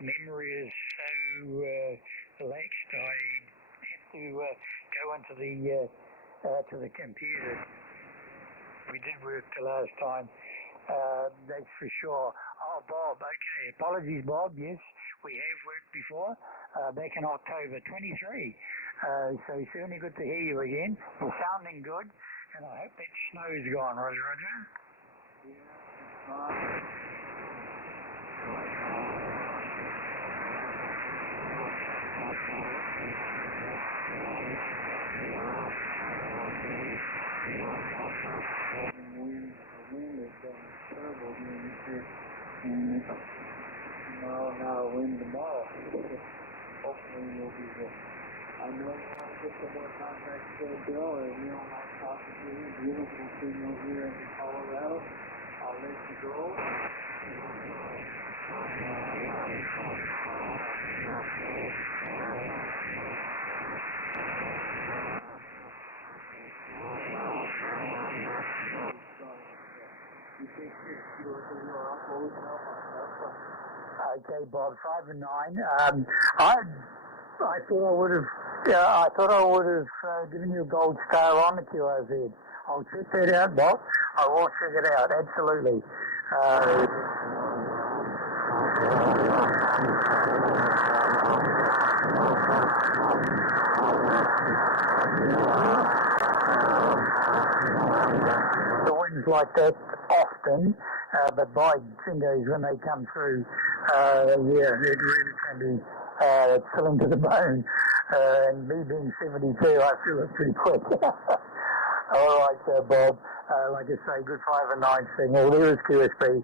memory is so relaxed. I have to go onto the computer. We did work the last time, that's for sure. Oh, Bob, okay. Apologies, Bob. Yes, we have worked before, back in October 23. So certainly good to hear you again. You're sounding good, and I hope that snow's gone, Roger. Yeah, it's gone. The wind is terrible here, and now wind tomorrow. Hopefully we'll be good. I know you want to get some more contacts, Bill, and you don't like talking to you. Beautiful signal here in Colorado. I'll let you go. Okay, Bob, 5 and 9. I thought I would have given you a gold star on the QRZ. I'll check that out, Bob. I will check it out, absolutely. The winds like that often, but by fingers when they come through, yeah, it really can be chilling to the bone. And me being 72, I feel it pretty quick. All right, Bob. Like I say, good 5 and 9 signal. There is QSB.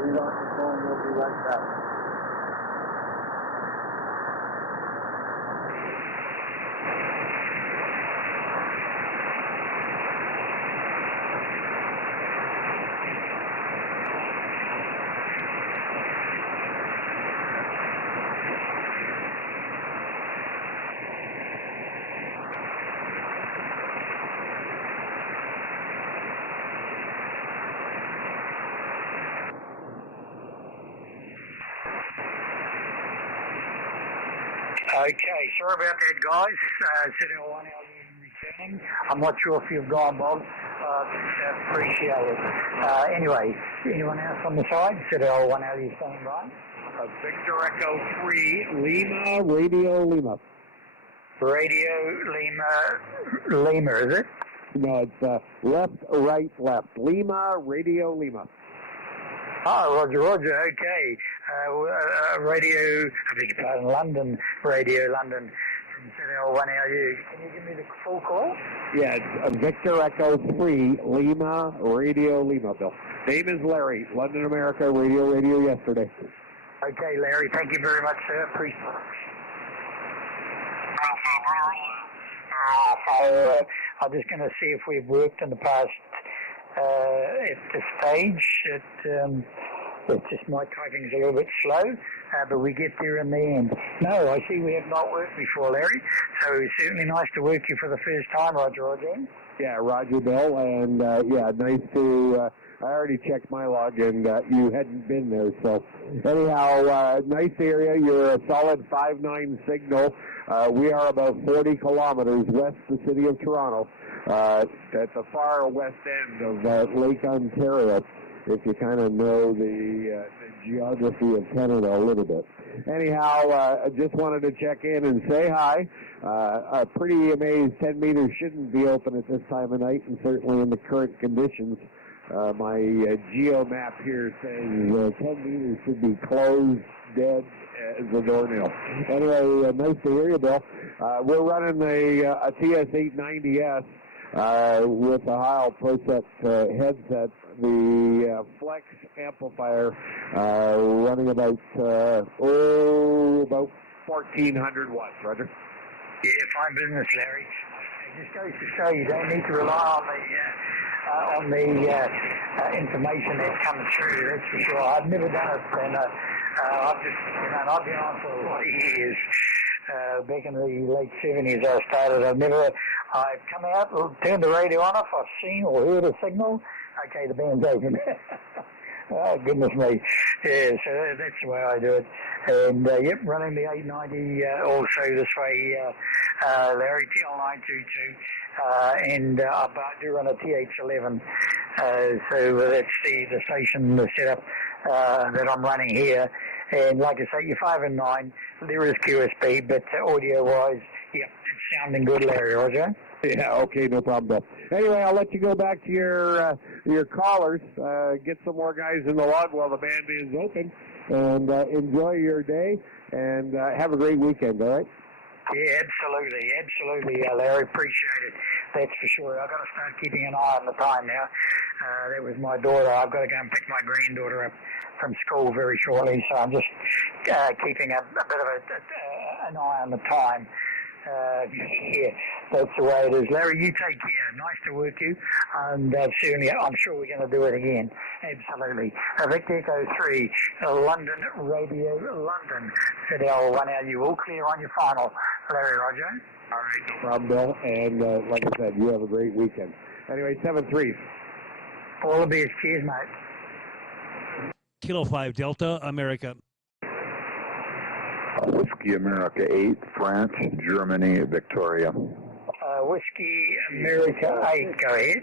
Leave on the phone, you'll be like that. Okay, sorry about that, guys. Citadel 1 out returning. I'm not sure if you've gone, Bob. Appreciate it. Anyway, anyone else on the side? Citadel 1 out standing by. Victor Echo 3, Lima, Radio Lima. Radio Lima, is it? No, it's left, right, left. Lima, Radio Lima. Oh, Roger, okay. Radio, I beg your pardon, London, Radio London, from Citadel 1LU. Can you give me the full call? Yeah, it's Victor Echo 3, Lima, Radio Lima, Bill. Name is Larry, London, America, Radio yesterday. Okay, Larry, thank you very much, sir. Appreciate it. I'm just going to see if we've worked in the past at this stage. It's just my typing's a little bit slow, but we get there in the end. No, I see we have not worked before, Larry, so it's certainly nice to work you for the first time, Roger. Yeah, Roger, Bill, and yeah, nice to, I already checked my log, and you hadn't been there, so anyhow, nice area. You're a solid 5-9 signal. We are about 40 kilometers west of the city of Toronto, at the far west end of Lake Ontario, if you kind of know the geography of Canada a little bit. Anyhow, I just wanted to check in and say hi. Pretty amazed 10 meters shouldn't be open at this time of night, and certainly in the current conditions. My geo map here says 10 meters should be closed, dead as a doornail. Anyway, nice to hear you, Bill. We're running a TS890S with a Heil ProSet headset. The Flex amplifier running about 1,400 watts, Roger. Yeah, fine business, Larry. It just goes to show you don't need to rely on the information that's coming through. That's for sure. I've never done it, and I've just, and I've been on for a lot of years. Back in the late 70s, I started. I've come out, turned the radio on, if I've seen or heard a signal. Okay, the band's open. Oh, goodness me. Yeah, so that's the way I do it. And, yep, running the 890 also this way, Larry, TL922, and I do run a TH11. So that's the station, the setup that I'm running here. And like I say, you're 5 and 9. There is QSB, but audio-wise, yep, it's sounding good, Larry, Roger. Yeah, okay, no problem, Bill. Anyway, I'll let you go back to your callers, get some more guys in the log while the band is open, and enjoy your day, and have a great weekend, all right? Yeah, absolutely, Larry. Appreciate it. That's for sure. I've got to start keeping an eye on the time now. That was my daughter. I've got to go and pick my granddaughter up from school very shortly, so I'm just keeping a bit of an eye on the time. Yeah, that's the way it is. Larry, you take care. Nice to work you. And certainly, I'm sure we're going to do it again. Absolutely. Victor Echo 3, London Radio, London. Fidel 1LU. All clear on your final. Larry, Roger. All right, no problem, Bill. And like I said, you have a great weekend. Anyway, 7-3. All the best. Cheers, mate. Kilo 5 Delta, America. Whiskey America 8, France, Germany, Victoria. Whiskey America 8, go ahead.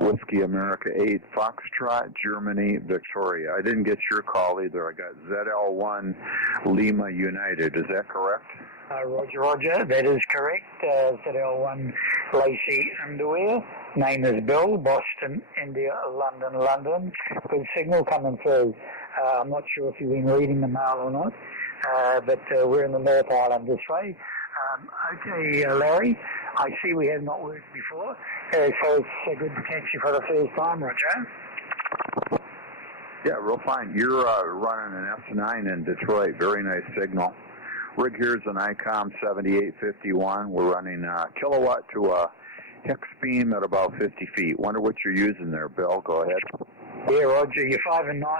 Whiskey America 8, Foxtrot, Germany, Victoria. I didn't get your call either. I got ZL1 Lima United. Is that correct? Roger. That is correct. ZL1 Lacey Underwear. Name is Bill, Boston, India, London. Good signal coming through. I'm not sure if you've been reading the mail or not, but we're in the North Island this way. Okay, Larry, I see we have not worked before, so it's good to catch you for the first time, Roger. Yeah, real fine. You're running an S9 in Detroit. Very nice signal. Rig here's an ICOM 7851. We're running a kilowatt to a hex beam at about 50 feet. Wonder what you're using there, Bill. Go ahead. Yeah, Roger, you're 5 and 9,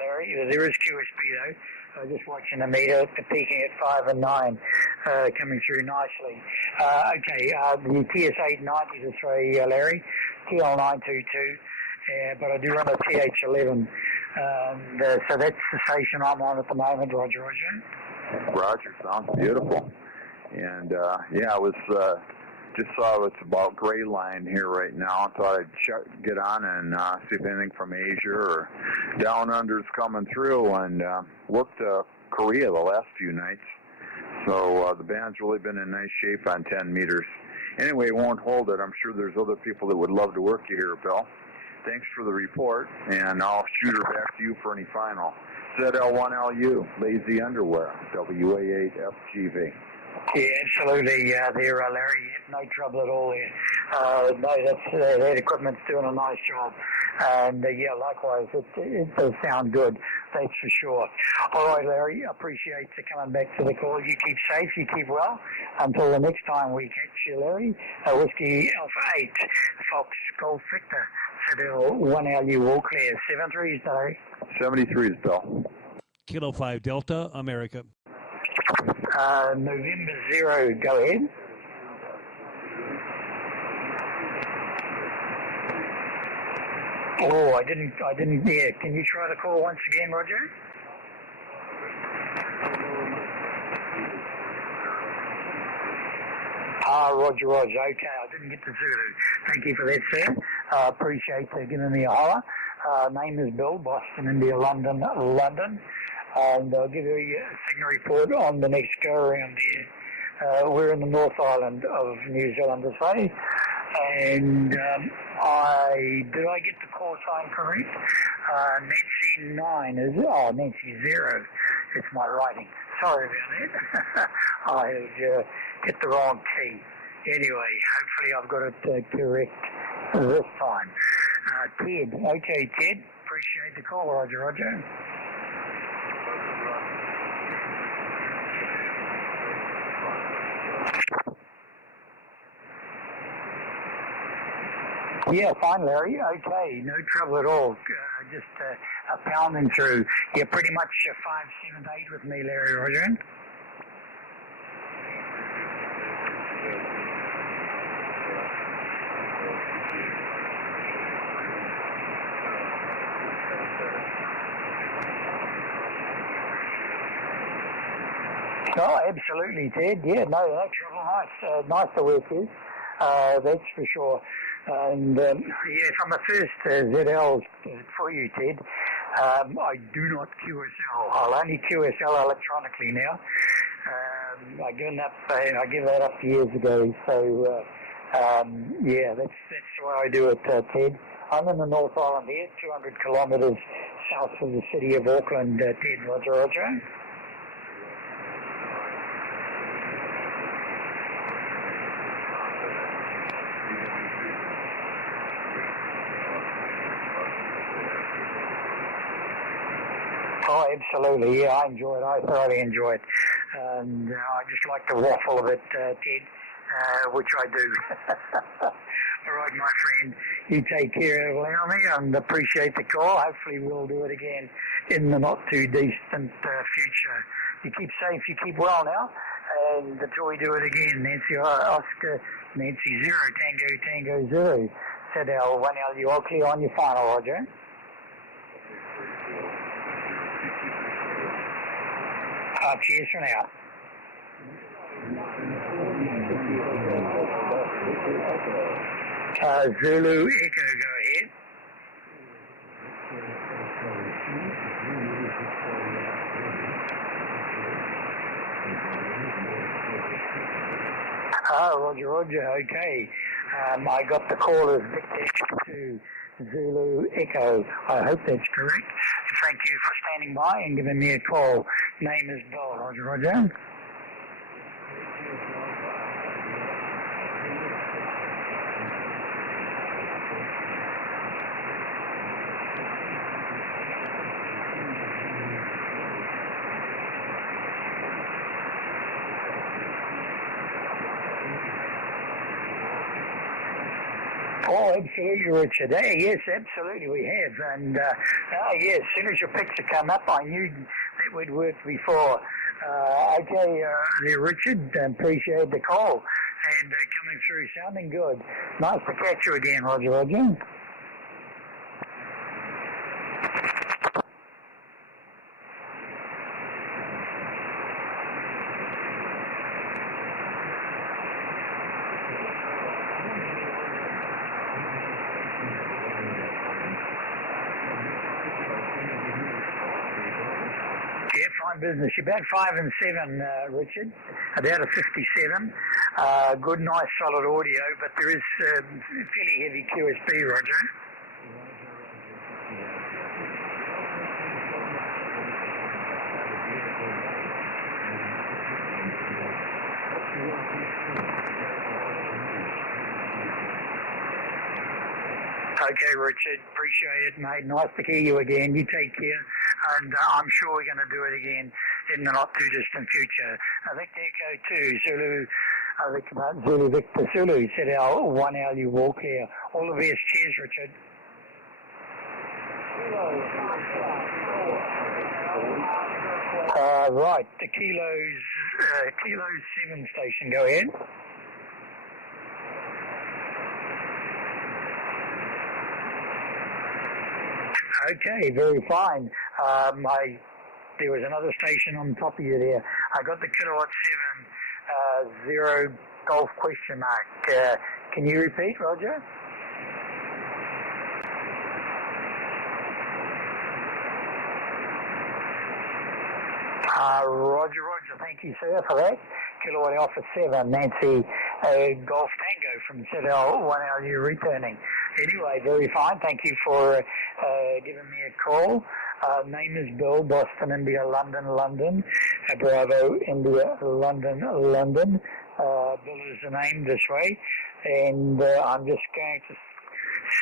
Larry. There is QSB, though. Just watching the meter, peaking at 5 and 9, coming through nicely. Okay, the TS890 this way, Larry, TL922, but I do run a TH11. So that's the station I'm on at the moment, Roger. Roger, sounds beautiful. And, yeah, I was just saw it's about gray line here right now. Thought I'd get on and see if anything from Asia or down under's coming through, and worked Korea the last few nights. So the band's really been in nice shape on 10 meters. Anyway, won't hold it. I'm sure there's other people that would love to work you here, Bill. Thanks for the report, and I'll shoot her back to you for any final. ZL1LU, Lazy Underwear, WA8FGV. Yeah, absolutely. There, Larry, no trouble at all there. No, that equipment's doing a nice job. And, yeah, likewise, it does sound good, that's for sure. All right, Larry, appreciate you coming back to the call. You keep safe, you keep well. Until the next time we catch you, Larry, Whiskey Alpha 8, Fox Golf Victor, Citadel 1LU, all clear. 7-3s, Larry. 73s, Bill. Kilo 5 Delta, America. November 0, go ahead. Oh, I didn't, yeah. Can you try to call once again, Roger? Roger. Okay, I didn't get the Zulu. Thank you for that, sir. Appreciate giving me a holler. Name is Bill, Boston, India, London. And I'll give you a signal report on the next go-around here. We're in the North Island of New Zealand this way. And did I get the call sign correct? Nancy 9 is, Nancy 0. It's my writing. Sorry about that. I have hit the wrong key. Anyway, hopefully I've got it correct this time. Ted. Okay, Ted. Appreciate the call, Roger. Yeah, fine, Larry. Okay, no trouble at all. Just pounding through. You're pretty much 578 with me, Larry, Roger. Oh, absolutely, Ted. Yeah, no trouble. Nice to work with. That's for sure. And yes, I'm the first ZL for you, Ted. I do not QSL. I'll only QSL electronically now. I gave that up years ago. So yeah, that's the way I do it, Ted. I'm in the North Island here, 200 kilometres south of the city of Auckland, Ted. Roger. Oh, absolutely. Yeah, I enjoy it. I thoroughly enjoy it. And I just like to waffle a bit, Ted, which I do. All right, my friend. You take care of Laomi and appreciate the call. Hopefully we'll do it again in the not-too-distant future. You keep safe. You keep well now. And until we do it again, Nancy Oscar, Nancy 0, Tango 0. Said L, 1L, you all clear on your final, Roger? Cheers for now. Zulu Echo, go ahead. Roger, okay. I got the call as Victor to Zulu Echo. I hope that's correct. Thank you for standing by and giving me a call. Name is Bill. Roger. Oh, absolutely, Richard. Yes, absolutely, we have. And, yeah, as soon as your picture came up, I knew that we'd worked before. Okay, there, Richard, appreciate the call. And coming through, sounding good. Nice to catch you again, Roger. Business. You're about 5 and 7, Richard. About a 57. Good, nice, solid audio, but there is fairly heavy QSB, Roger. Okay, Richard. Appreciate it, mate. Nice to hear you again. You take care. And I'm sure we're going to do it again in the not-too-distant future. I think Echo 2, Zulu, I think Zulu Victor Zulu said our 1 hour you walk here. All the best. Cheers, Richard. Right, the Kilo 7 station, go ahead. Okay, very fine. There was another station on top of you there. I got the kilowatt 7, 0 golf question mark. Can you repeat, Roger? Roger, thank you, sir, for that. Kilowatt Alpha 7, Nancy Golf Tango from ZL 1 hour you returning. Anyway, very fine. Thank you for giving me a call. Name is Bill, Boston, India, London. Bravo, India, London. Bill is the name this way. And I'm just going to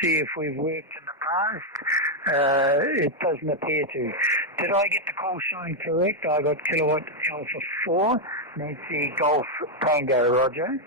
see if we've worked in the past. It doesn't appear to. Did I get the call sign correct? I got Kilowatt Alpha 4, Nancy Golf Tango, Roger.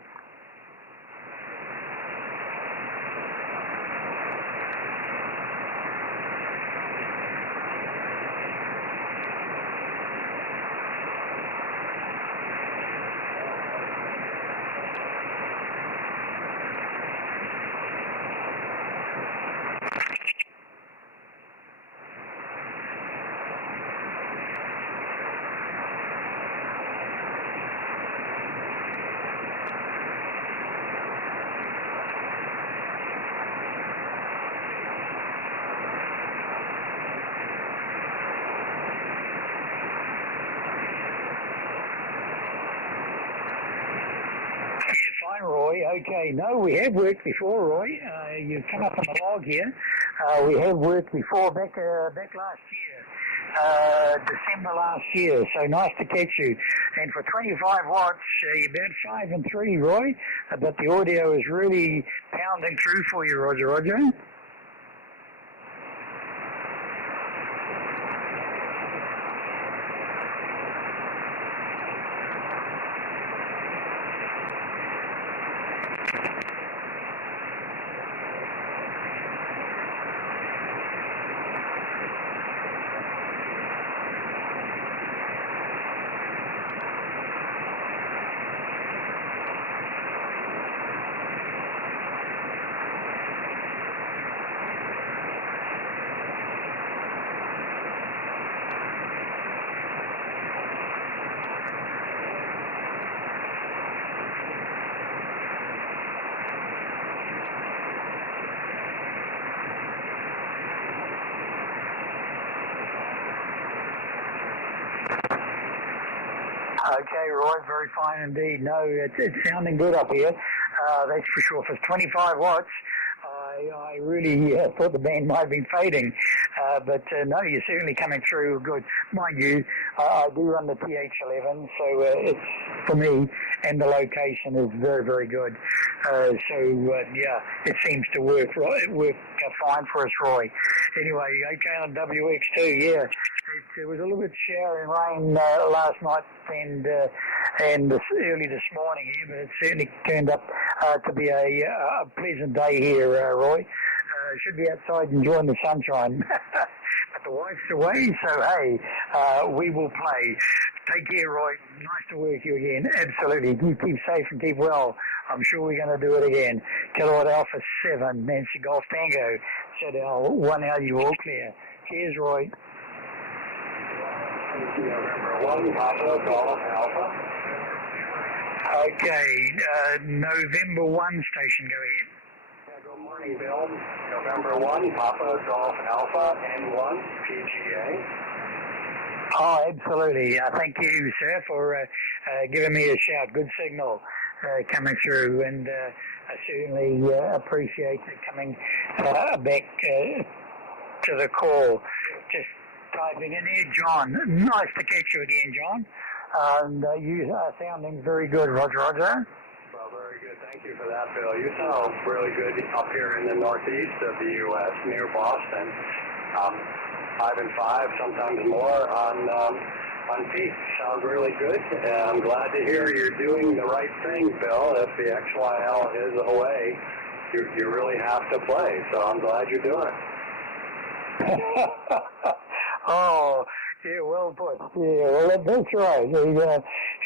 Okay, no, we have worked before, Roy. You've come up on the log here. We have worked before back last year, December last year. So nice to catch you. And for 25 watts, you're about 5 and 3, Roy. But the audio is really pounding through for you, Roger. Okay, Roy, very fine indeed. No, it's sounding good up here. That's for sure. For 25 watts, I really thought the band might have been fading. But no, you're certainly coming through good. Mind you, I do run the TH11, so it's, for me, and the location is very, very good. Yeah, it seems to work fine for us, Roy. Anyway, okay on WX2, yeah. It was a little bit shower and rain last night and early this morning here, but it certainly turned up to be a pleasant day here, Roy. Should be outside enjoying the sunshine. But the wife's away, so hey, we will play. Take care, Roy. Nice to work you again. Absolutely. You keep safe and keep well. I'm sure we're going to do it again. Kilowatt Alpha 7, Nancy Golf Tango. Shadow 1 LU all clear. Cheers, Roy. November 1, Papa Golf Alpha. Okay, November 1 station, go ahead. Good morning, Bill. November 1, Papa Golf Alpha N1 PGA. Oh, absolutely. Thank you, sir, for giving me a shout. Good signal coming through, and I certainly appreciate it coming back to the call. Just typing in here, John. Nice to catch you again, John. And you are sounding very good, Roger. Well, very good. Thank you for that, Bill. You sound really good up here in the northeast of the U.S., near Boston. 5 and 5, sometimes more on peak. Sounds really good. And I'm glad to hear you're doing the right thing, Bill. If the XYL is away, you really have to play. So I'm glad you're doing it. Oh, yeah, well put. Yeah, well, that's right.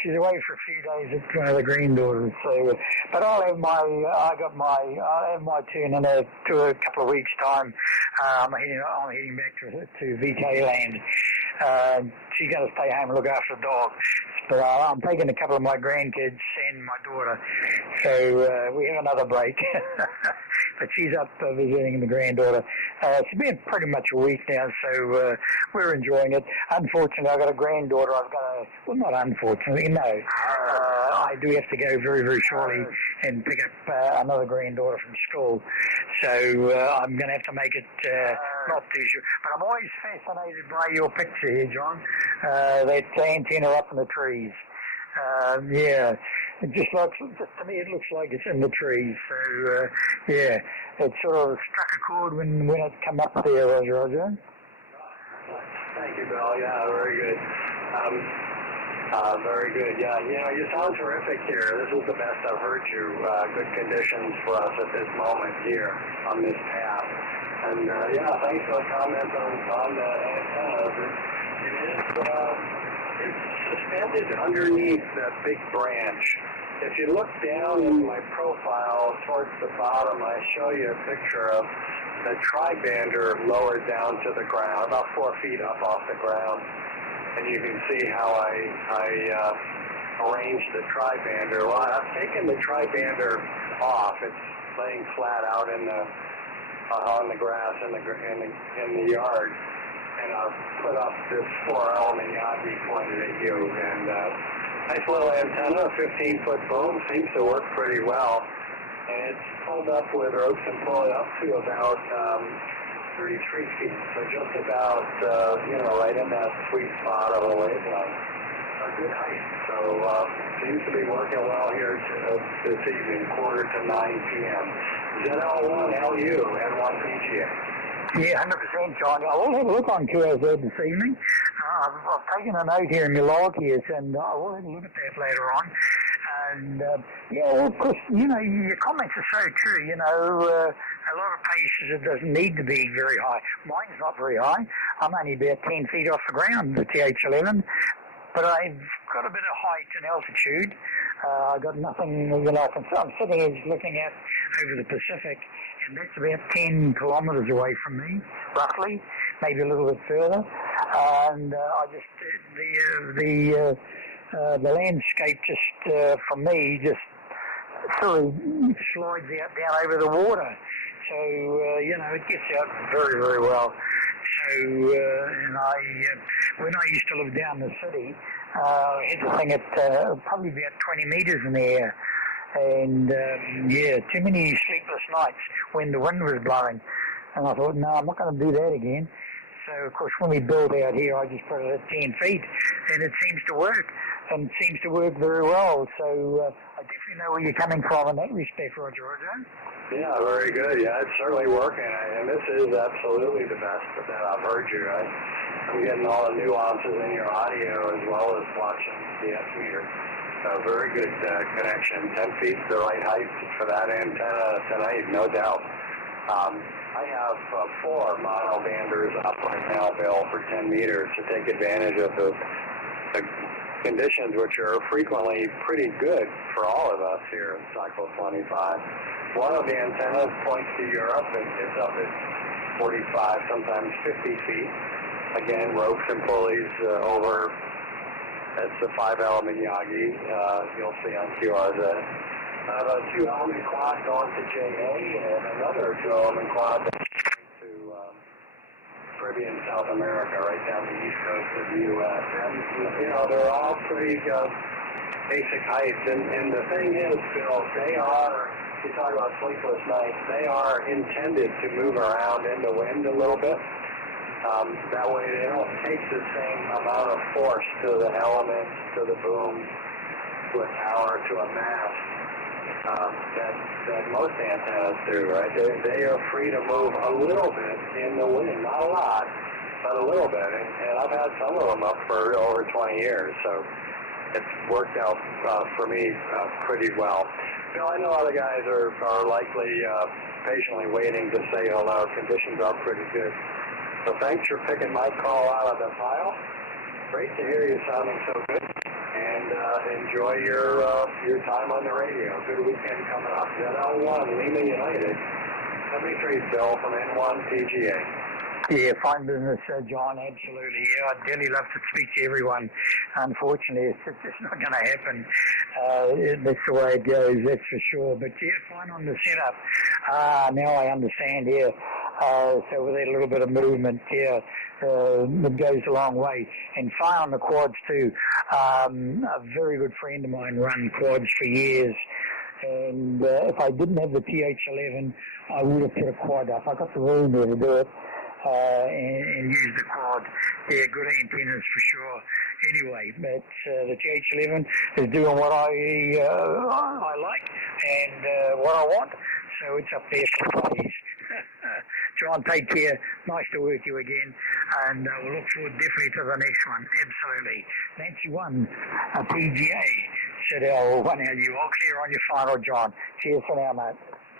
She's away for a few days at one of the granddaughters. So, but I'll have my turn in a couple of weeks' time. I'm heading back to VK land. She's going to stay home and look after the dog. But I'm taking a couple of my grandkids and my daughter. So we have another break. But she's up visiting the granddaughter. It's been pretty much a week now, so we're enjoying it. Unfortunately, I've got a granddaughter. Well, not unfortunately, no. I do have to go very, very shortly and pick up another granddaughter from school. So I'm going to have to make it not too short. But I'm always fascinated by your picture here, John. That antenna up in the trees. Yeah, to me it looks like it's in the trees. So yeah, it sort of struck a chord when it come up there, Roger. Thank you, Bill. Yeah, very good. Very good. Yeah, you sound terrific here. This is the best I've heard you. Good conditions for us at this moment here on this path. And yeah, thanks for the comments on the antennas. It's suspended underneath that big branch. If you look down in my profile towards the bottom, I show you a picture of the tri-bander lowered down to the ground, about 4 feet up off the ground. And you can see how I arranged the tri-bander. Well, I've taken the tri-bander off. It's laying flat out on the grass in the yard. And I've put up this 4-element Yagi pointed at you. And nice little antenna, 15-foot boom, seems to work pretty well. and it's pulled up with ropes and pulled up to about 33 feet, so just about, right in that sweet spot of the wavelength. A good height, so seems to be working well here this evening, 8:45 p.m. ZL1LU and 1PGA. Yeah, 100%, John. I will have a look on QOZ this evening. I've taken a note here in my log here, and I will have a look at that later on. And, well, of course, your comments are so true. A lot of places it doesn't need to be very high. Mine's not very high. I'm only about 10 feet off the ground, the TH11. But I've got a bit of height and altitude. I've got nothing, I'm sitting here just looking out over the Pacific, and that's about 10 kilometers away from me, roughly, maybe a little bit further. And I just, the landscape just, from me, just sort of slides out down over the water. So, it gets out very, very well. So, and when I used to live down the city, I had the thing at probably about 20 meters in the air. And, too many sleepless nights when the wind was blowing. And I thought, no, I'm not going to do that again. So, of course, when we build out here, I just put it at 10 feet, and it seems to work, and seems to work very well. So, I definitely know where you're coming from in that respect, Roger. Yeah, very good. Yeah, it's certainly working, and this is absolutely the best that I've heard you. I'm getting all the nuances in your audio as well as watching the S meter. Very good connection. 10 feet, the right height for that antenna tonight, no doubt. I have 4 mono banders up right now, Bill, for 10 meters to take advantage of the conditions, which are frequently pretty good for all of us here in Cycle 25. One of the antennas points to Europe and gets up at 45, sometimes 50 feet. Again, ropes and pulleys over. That's the 5-element Yagi you'll see on QRZ. I have a 2-element quad going to JA and another 2-element quad to Caribbean, South America, right down the east coast of the U.S. And, they're all pretty basic heights. And the thing is, Bill, you talk about sleepless nights, they are intended to move around in the wind a little bit. That way they don't take the same amount of force to the elements, to the boom, to a tower, to a mast that most antennas do, right? They are free to move a little bit in the wind, not a lot, but a little bit. And I've had some of them up for over 20 years, so it's worked out for me pretty well. Bill, I know other guys are likely patiently waiting to say hello. Conditions are pretty good. So thanks for picking my call out of the pile. Great to hear you sounding so good. And enjoy your time on the radio. Good weekend coming up. ZL1, Lima United. 73, Bill from N1 PGA. Yeah, fine business, John, absolutely. Yeah, I'd dearly love to speak to everyone. Unfortunately, it's just not going to happen. That's the way it goes, that's for sure. But yeah, fine on the setup. Now I understand, yeah. So with that little bit of movement, yeah, it goes a long way. And fine on the quads too. A very good friend of mine run quads for years. And if I didn't have the TH11, I would have put a quad up. I got the room there to do it. And use the quad. Yeah, good antennas for sure. Anyway, but the TH11 is doing what I like and what I want, so it's up there for days. John, take care. Nice to work you again, and we'll look forward definitely to the next one. Absolutely. Nancy 1, PGA, said our 1LU. All clear on your final, John. Cheers for now, mate.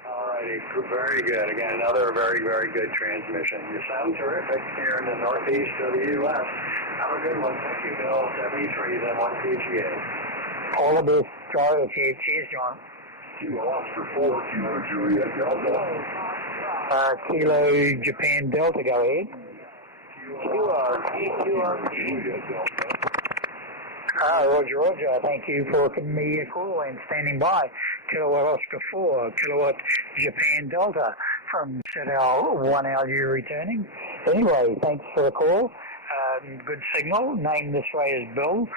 All righty, very good. Again, another very, very good transmission. You sound terrific here in the northeast of the U.S. Have a good one. Thank you, Bill. 73, then 1PGA. All the best. Cheers, John. Oscar 4, Kilo Juliet Delta. Kilo Japan Delta, go ahead. QRT Juliet Delta. Roger, thank you for giving me a call and standing by. Kilowatt Oscar 4, Kilowatt Japan Delta from ZL 1LU returning. Anyway, thanks for the call. Good signal. Name this way is Bill.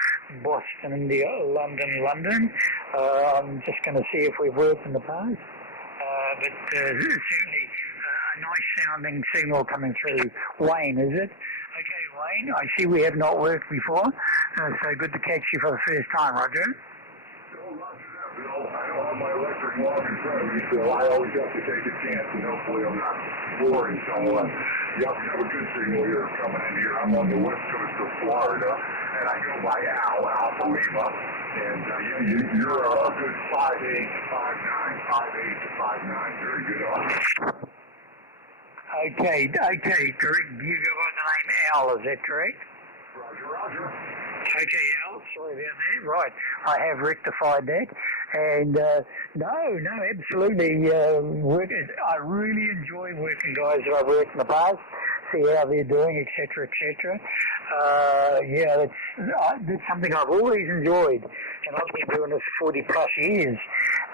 Boston, India, London. I'm just going to see if we've worked in the past. but certainly a nice sounding signal coming through. Wayne, is it? Okay, Wayne, I see we have not worked before, so good to catch you for the first time, Roger. Bill, I don't have my electric log in front of me, so I always have to take a chance, and hopefully I'm not boring someone. You have to have a good signal here coming in here. I'm on the west coast of Florida, and I go by Alpha Lima, and you're a good 5'8", 5'9", 5'8" to 5'9". Very good on you. Okay, correct. You go by the name Al, is that correct? Roger. Okay, Al, sorry about that. Right, I have rectified that. And no, absolutely. I really enjoy working guys that I've worked in the past, see how they're doing, etc., etc. Yeah, that's something I've always enjoyed, and I've been doing this 40 plus years.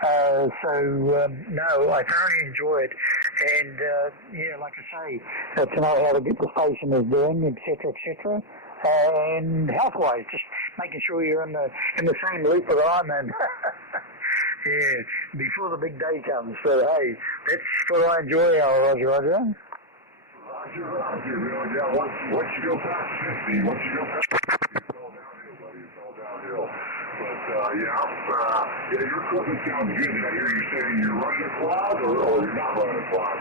No, I thoroughly enjoy it, and yeah, like I say, to know how to get the station is doing, etc., etc. And health-wise, just making sure you're in the same loop that I'm in. Yeah, before the big day comes. So hey, that's what I enjoy, Roger. Roger. Yeah, once you go past 50, once you go past 50, it's all downhill, buddy. It's all downhill. But yeah, your equipment sounds good. Did I hear you saying you're running a quad, or you're not running a quad?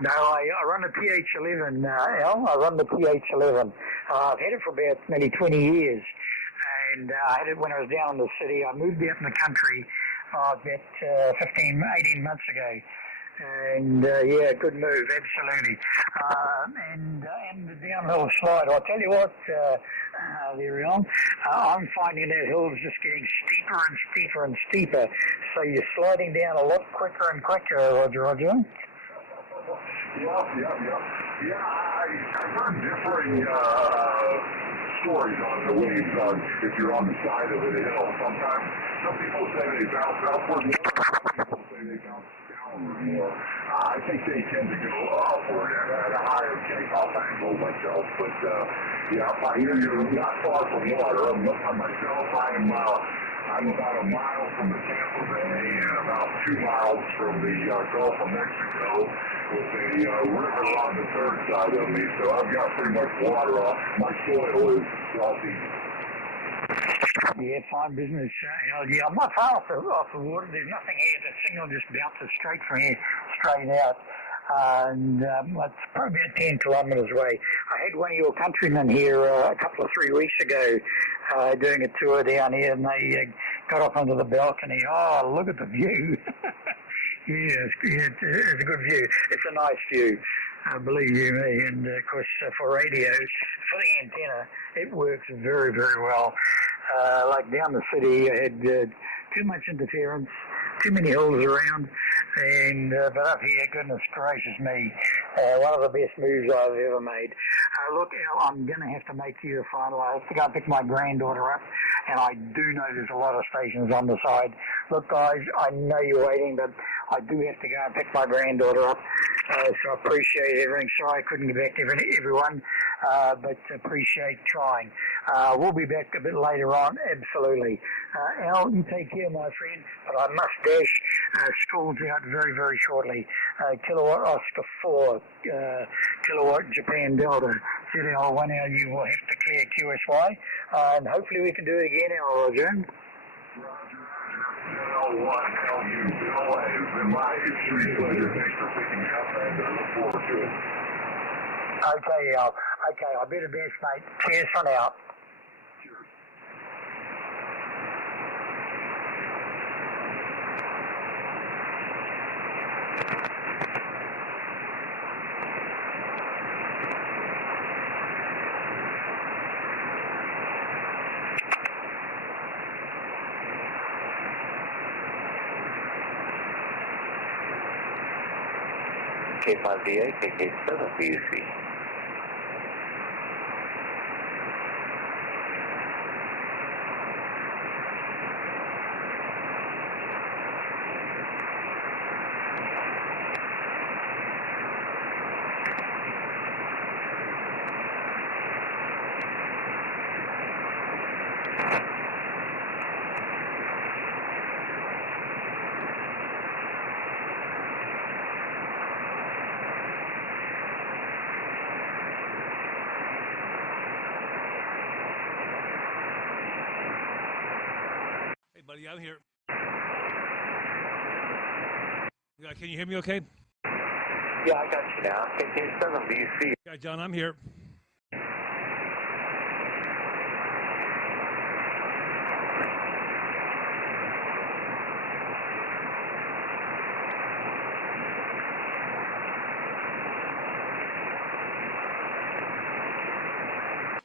No, I run a PH11, Al. I run the PH11. I've had it for about maybe 20 years. And I had it when I was down in the city. I moved out in the country about 18 months ago. And yeah, good move, absolutely. And the downhill slide. I'll tell you what, there, Al, I'm finding that hill's just getting steeper and steeper and steeper. So you're sliding down a lot quicker and quicker, Roger. Yeah, I've heard differing stories on the waves if you're on the side of the hill. Sometimes some people say they bounce upward more, some people say they bounce downward more. I think they tend to go upward at a higher takeoff angle myself, but yeah, I hear you're not far from water. Myself, I'm about a mile from the Tampa Bay and about 2 miles from the Gulf of Mexico, with a river on the third side of me, so I've got pretty much water off. My soil is salty. Yeah, fine business. Yeah, I'm not far off the water. There's nothing here. The signal just bounces straight from here, straight out. And it's probably about 10 kilometres away. I had one of your countrymen here a couple of 3 weeks ago doing a tour down here, and they got up onto the balcony. Oh, look at the view. Yeah, it's a good view. It's a nice view, believe you me. And, of course, for radio, for the antenna, it works very, very well. Like down the city, I had too much interference, too many hills around, and but up here, goodness gracious me, one of the best moves I've ever made. Look, Al, I'm going to have to make you the final. I have to go pick my granddaughter up, and I do know there's a lot of stations on the side. Look, guys, I know you're waiting, but I do have to go and pick my granddaughter up, so I appreciate everything. Sorry I couldn't get back to everyone, but appreciate trying. We'll be back a bit later on, absolutely. Al, you take care, my friend, but I must dash. School's out very, very shortly. Kilowatt Oscar 4, Kilowatt Japan Delta, ZL 1LU will have to clear QSY, and hopefully we can do it again, Al, Roger. ZL1LU, Bill, it's been my extreme pleasure. Thanks for picking me up, and I look forward to it. Okay, Al. Okay, I better dash, mate. Cheers for now. K5DA, KK7BUC. I'm here. Yeah, can you hear me okay? Yeah, I got you now. KK7BC. Yeah, John, I'm here.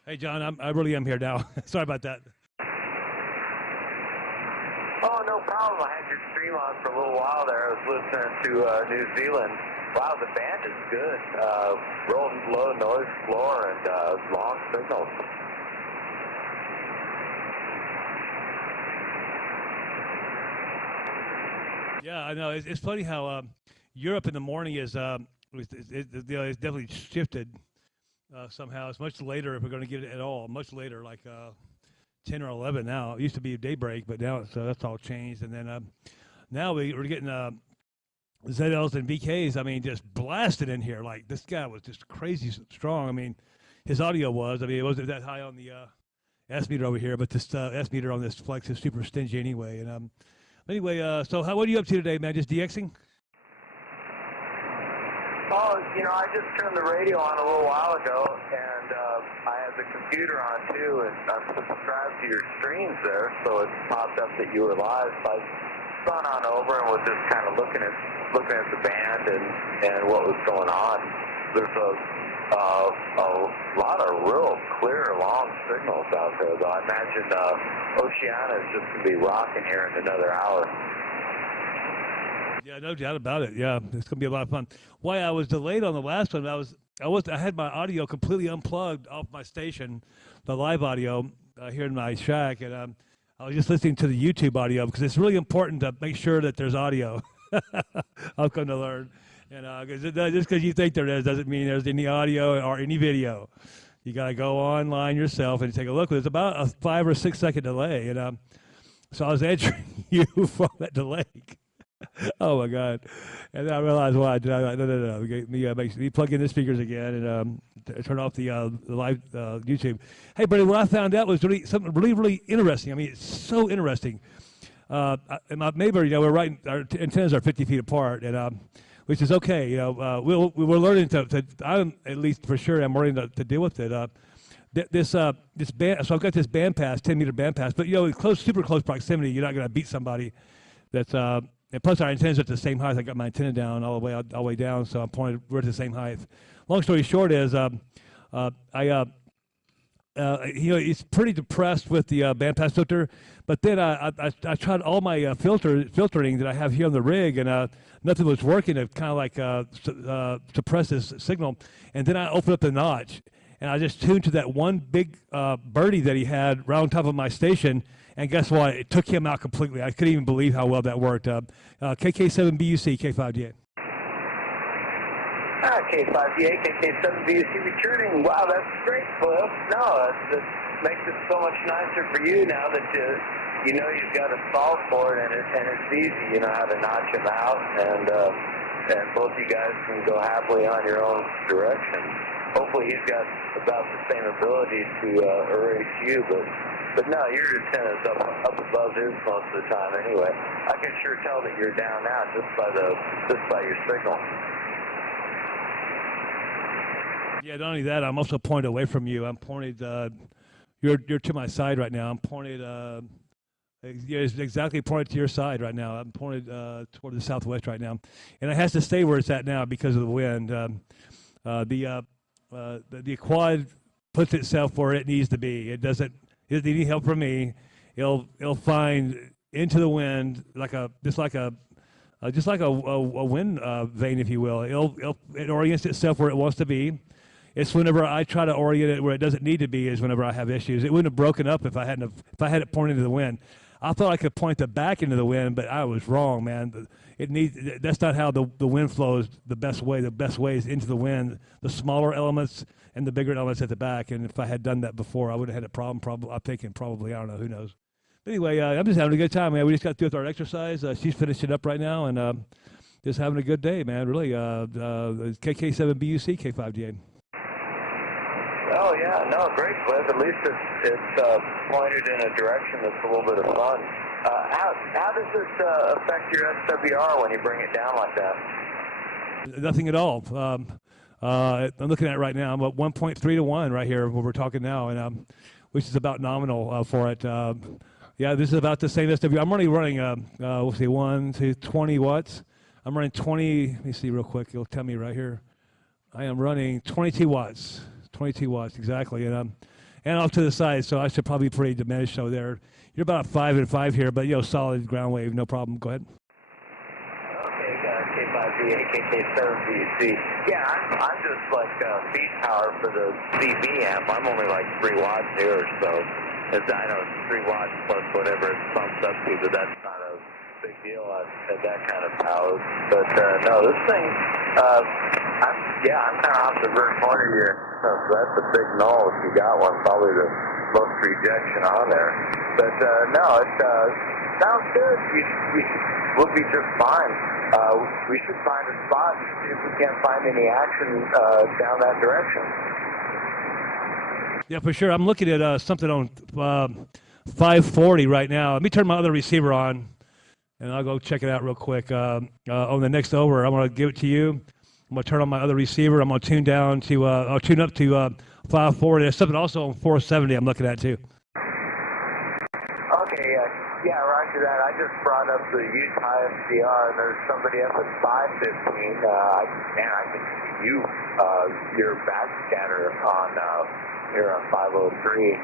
Hey, John, I really am here now. Sorry about that. Oh, no problem. I had your stream on for a little while there. I was listening to New Zealand. Wow, the band is good. Rolling low noise floor and long signals. Yeah, I know. It's funny how Europe in the morning is it's definitely shifted somehow. It's much later if we're going to get it at all. Much later, like 10 or 11 now. It used to be daybreak, but now it's that's all changed. And then now we're getting ZLs and VKs. I mean, just blasted in here. Like this guy was just crazy strong. I mean, his audio was. I mean, it wasn't that high on the S meter over here, but this S meter on this Flex is super stingy anyway. And anyway, so what are you up to today, man? Just DXing? Oh, you know, I just turned the radio on a little while ago, and I have the computer on too, and I'm subscribed to your streams there, so it popped up that you were live. So I've gone on over and was just kind of looking at the band and what was going on. There's a lot of real clear, long signals out there, though. I imagine Oceana is just going to be rocking here in another hour. Yeah, no doubt about it. Yeah, it's gonna be a lot of fun. Why I was delayed on the last one? I had my audio completely unplugged off my station, the live audio here in my shack, and I was just listening to the YouTube audio because it's really important to make sure that there's audio. I've come to learn, and just because you think there is doesn't mean there's any audio or any video. You gotta go online yourself and take a look. There's about a 5 or 6 second delay, and so I was answering you from that delay. Oh my God! And I realized why. I like, no. Me plug in the speakers again and turn off the live YouTube. Hey, buddy, what I found out was really something really interesting. I mean, it's so interesting. And my neighbor, you know, we're right. Our antennas are 50 feet apart, and which is okay. You know, we're learning to. I'm at least for sure. I'm learning to deal with it. This band. So I've got this band pass, 10-meter band pass, but you know, super close proximity. You're not going to beat somebody that's. And plus, our antennas are at the same height. I got my antenna down all the way down, so I'm pointed. We're at the same height. Long story short is, he's pretty depressed with the bandpass filter. But then I tried all my filtering that I have here on the rig, and nothing was working to kind of like suppress this signal. And then I opened up the notch, and I just tuned to that one big birdie that he had right on top of my station. And guess what? It took him out completely. I couldn't even believe how well that worked. KK7BUC, K5DA. K5DA, KK7BUC returning. Wow, that's great, Cliff. No, that makes it so much nicer for you now that you know you've got a solve for it, and it's easy. You know how to notch them out, and both you guys can go happily on your own direction. Hopefully he's got about the same ability to erase you, but no, your antenna's up above his most of the time anyway. I can sure tell that you're down now just by your signal. Yeah, not only that, I'm also pointed away from you. I'm pointed. You're to my side right now. I'm pointed. It's exactly pointed to your side right now. I'm pointed toward the southwest right now, and it has to stay where it's at now because of the wind. The quad puts itself where it needs to be. It doesn't need any help from me. It'll find into the wind just like a wind vane, if you will. It orients itself where it wants to be. It's whenever I try to orient it where it doesn't need to be is whenever I have issues. It wouldn't have broken up if I had it pointed into the wind. I thought I could point the back into the wind, but I was wrong, man. That's not how the wind flows the best way. The best way is into the wind, the smaller elements and the bigger elements at the back. And if I had done that before, I would have had a problem. I'm thinking probably, I don't know, who knows. But anyway, I'm just having a good time, man. We just got through with our exercise. She's finishing up right now, and just having a good day, man. Really, KK7BUC, K5DA. Oh yeah, no, great, Cliff. At least it's pointed in a direction that's a little bit of fun. How does this affect your SWR when you bring it down like that? Nothing at all. I'm looking at it right now. I'm at 1.3 to 1 right here where we're talking now, and which is about nominal for it. Yeah, this is about the same SW. I'm only running, we'll see, 20 watts. I'm running 20, let me see real quick. It'll tell me right here. I am running 22 watts. 22 watts, exactly. And off to the side, so I should probably be pretty diminished. So there, you're about 5 and 5 here, but, solid ground wave, no problem. Go ahead. Okay, K5DA, KK7BC. Yeah, I'm just like feed power for the CB amp. I'm only like 3 watts here or so. I know it's 3 watts plus whatever it pumps up to, but that's not a big deal at that kind of power. But no, this thing, I'm kind of off the rear corner here. So that's a big null if you got one, probably the most rejection on there. But no, it sounds good. We'll be just fine. We should find a spot and see if we can't find any action down that direction. Yeah, for sure. I'm looking at something on 540 right now. Let me turn my other receiver on, and I'll go check it out real quick. On the next over, I'm going to give it to you. I'm going to turn on my other receiver. I'm going to tune down to, I'll tune up to 540. There's something also on 470 I'm looking at too. Okay, yeah, roger that. I just brought up the Utah SDR, and there's somebody up at 515. I can see your backscatter on here on 503,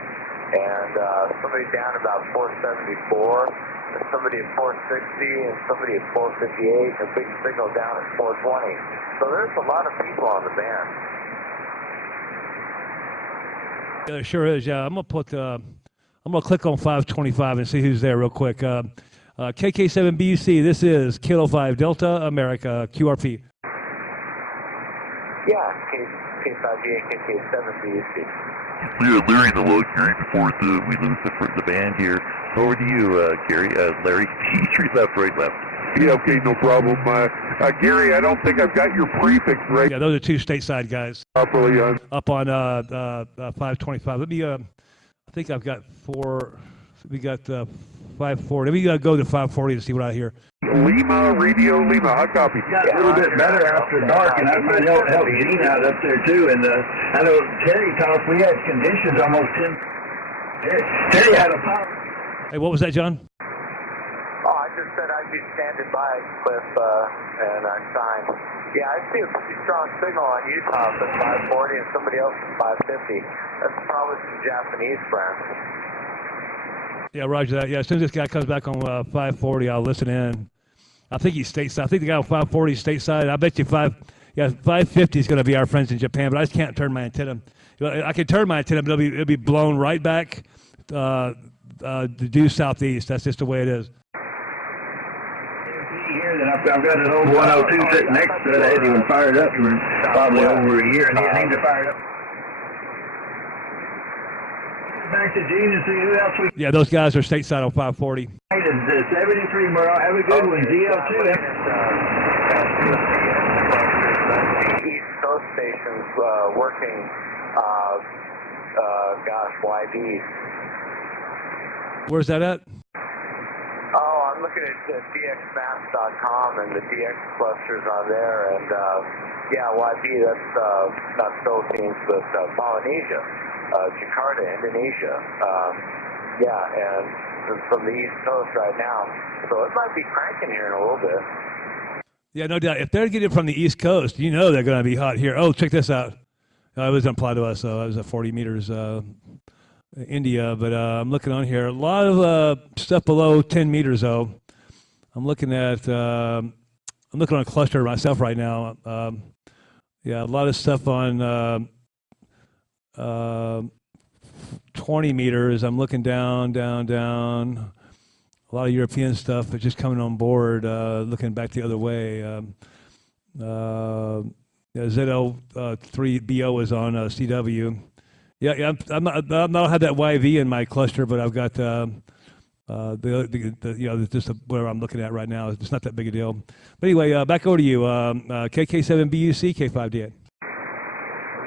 and somebody down about 474, and somebody at 460, and somebody at 458, and a big signal down at 420. So there's a lot of people on the band. Yeah, it sure is. Yeah, I'm gonna click on 525 and see who's there real quick. KK7BUC. This is Kilo 5 Delta America QRP. Yeah, K5DA, KK7BUC. Yeah, Larry in the load, Gary, before we lose the band here. Over to you, Gary. Larry, left, right, left. Yeah, okay, no problem. Gary, I don't think I've got your prefix right. Yeah, those are 2 stateside guys. Properly up on 525. Let me, I think I've got 4. We got 540. Let me go to 540 to see what I hear. Lima, Radio Lima, I copy. Got a little bit better after dark, and I might help Gene out up there too. And I know Terry talked. We had conditions almost 10. Terry had a power. Hey, what was that, John? Oh, I just said I'd be standing by, Cliff, and I signed. Yeah, I see a pretty strong signal on Utah at 540 and somebody else at 550. That's probably some Japanese friends. Yeah, roger that. Yeah, as soon as this guy comes back on 540, I'll listen in. I think he's stateside. I think the guy on 540 is stateside. I bet you 550 is going to be our friends in Japan, but I just can't turn my antenna. I can turn my antenna, but it'll be blown right back due southeast. That's just the way it is. Here, then I've got an old 102 sitting next to it. I hadn't even fired up for probably over a year, and I need to fire it up. Back to Gene and see who else we. Yeah, those guys are stateside on 540. Is 73 Morale. Have a good one, DL2. East Coast stations working, YB. Where's that at? Oh, I'm looking at dxmaps.com and the DX clusters on there, and YB, that's not Philippines, but Polynesia. Jakarta, Indonesia. And from the East Coast right now. So it might be cranking here in a little bit. Yeah, no doubt. If they're getting it from the East Coast, they're going to be hot here. Oh, check this out. It doesn't apply to us, so it was at 40 meters India. But I'm looking on here. A lot of stuff below 10 meters, though. I'm looking on a cluster myself right now. A lot of stuff on 20 meters. I'm looking down. A lot of European stuff is just coming on board, looking back the other way. ZL3BO is on CW. I'm not have that YV in my cluster, but I've got just where I'm looking at right now. It's not that big a deal. But anyway, back over to you. KK7BUC, K5DA.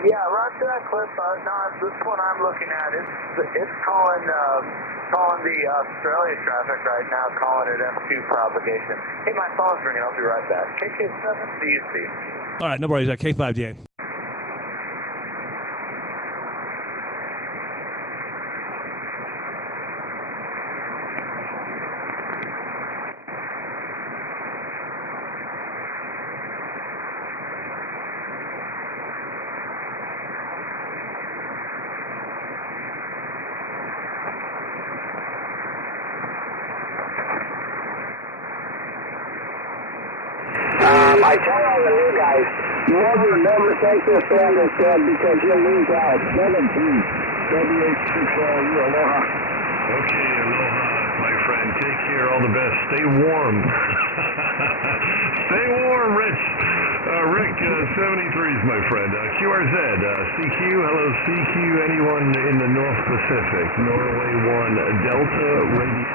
Yeah, roger that, Cliff. No, this one I'm looking at, it's calling calling the Australia traffic right now, calling it F2 propagation. Hey, my phone's ringing. I'll be right back. KK7DA. All right, no worries. K5DA. I tell all the new guys, never take this standard step because you'll lose out. 17. WH6LU, aloha. Okay, aloha, my friend. Take care. All the best. Stay warm. Stay warm, Rich. Rick, 73s, my friend. QRZ, CQ, hello, CQ. Anyone in the North Pacific? Norway 1, Delta Radio.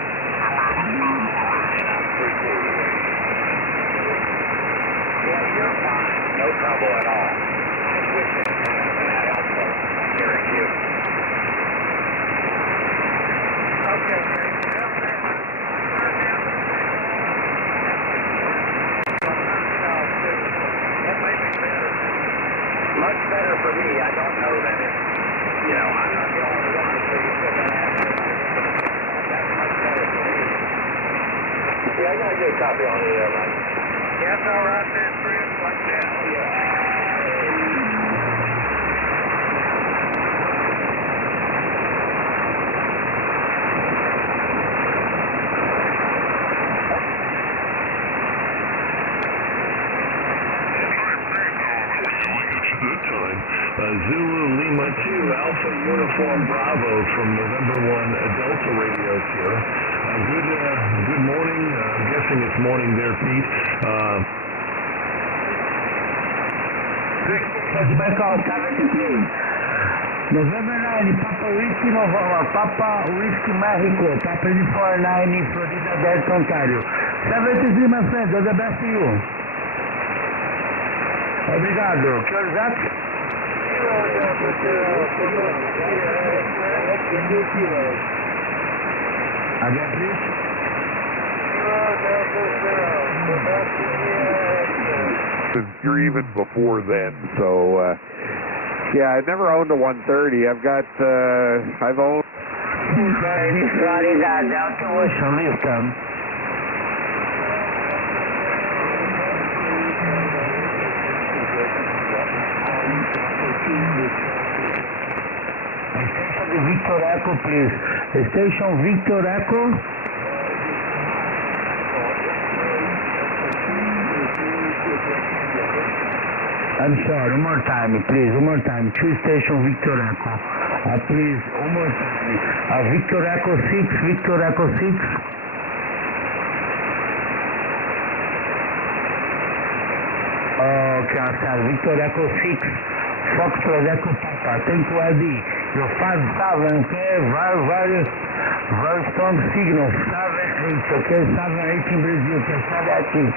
No trouble at all. That helpful. Hearing you. Okay, that might be better. Much better for me. I don't know that it's, I'm not the only one, so you still going to have to. That's much better for me. Yeah, I got a good copy on you there, man. Yeah, it's all right there, Chris, like that. Zulu Lima 2, Alpha Uniform Bravo from November 1, Delta radios here. Good morning. I'm guessing it's morning there, Pete. Back on 73. November 9, Papa Whiskey November, Papa Whiskey Mexico, Papa Uniform 9, Florida Delta, Ontario. 73, my friend, all the best to you. Obrigado. Que horas é? Again, please. You're even before then, so yeah, I've never owned a 130. I've owned. Florida Delta Ocean, Houston. Station Victor Echo, please. Station Victor Echo. I'm sorry, one more time, please, one more time. 2 Station Victor Echo. Please, one more time. Victor Echo 6, Victor Echo 6. Okay, Victor Echo 6, Foxtrot Echo Papa. Thank you, ID. Your 5-7, okay? Very strong signal. 7-8, okay? 7-8 in Brazil, okay? 7-8.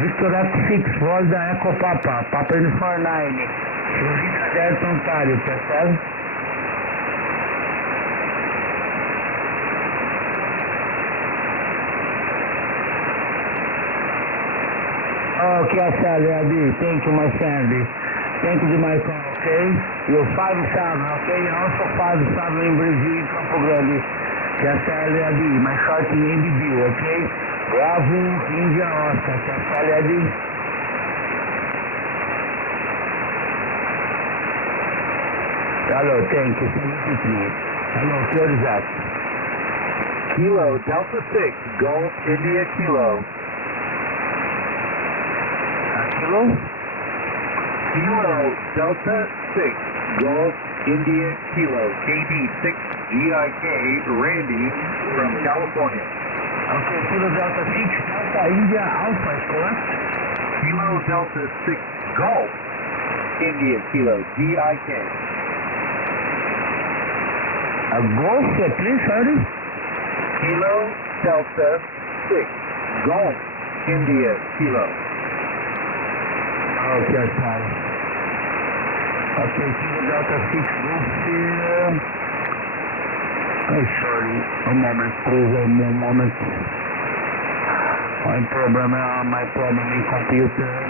Victor Echo 6, Florida Echo Papa. Papa Uniform 9. Florida Delta, Ontario, percebe? Okay, Sally, ID. Thank you, my friend. Thank you to my call, okay? You're 5-7, okay? Also 5-7 in Brazil, in Campo Grande. Sally, ID. My short in ABB, okay? Bravo, India, Oscar. Sally, ID. Hello, thank you. 73. Hello, what is that? Kilo, Delta 6, Golf, India, Kilo. Hello? Kilo, Delta 6, Golf, India, Kilo, KD6, GIK, Randy from California. Okay, Kilo Delta 6, Delta India Alpha, correct? Kilo, Delta 6, Golf, India, Kilo, GIK. Golf, please, sorry? Kilo, Delta 6, Golf, India, Kilo. Okay, sorry. Okay, Kilo Delta 6, Golf, Sorry, un moment, please, one moment. One problem on my programming computer.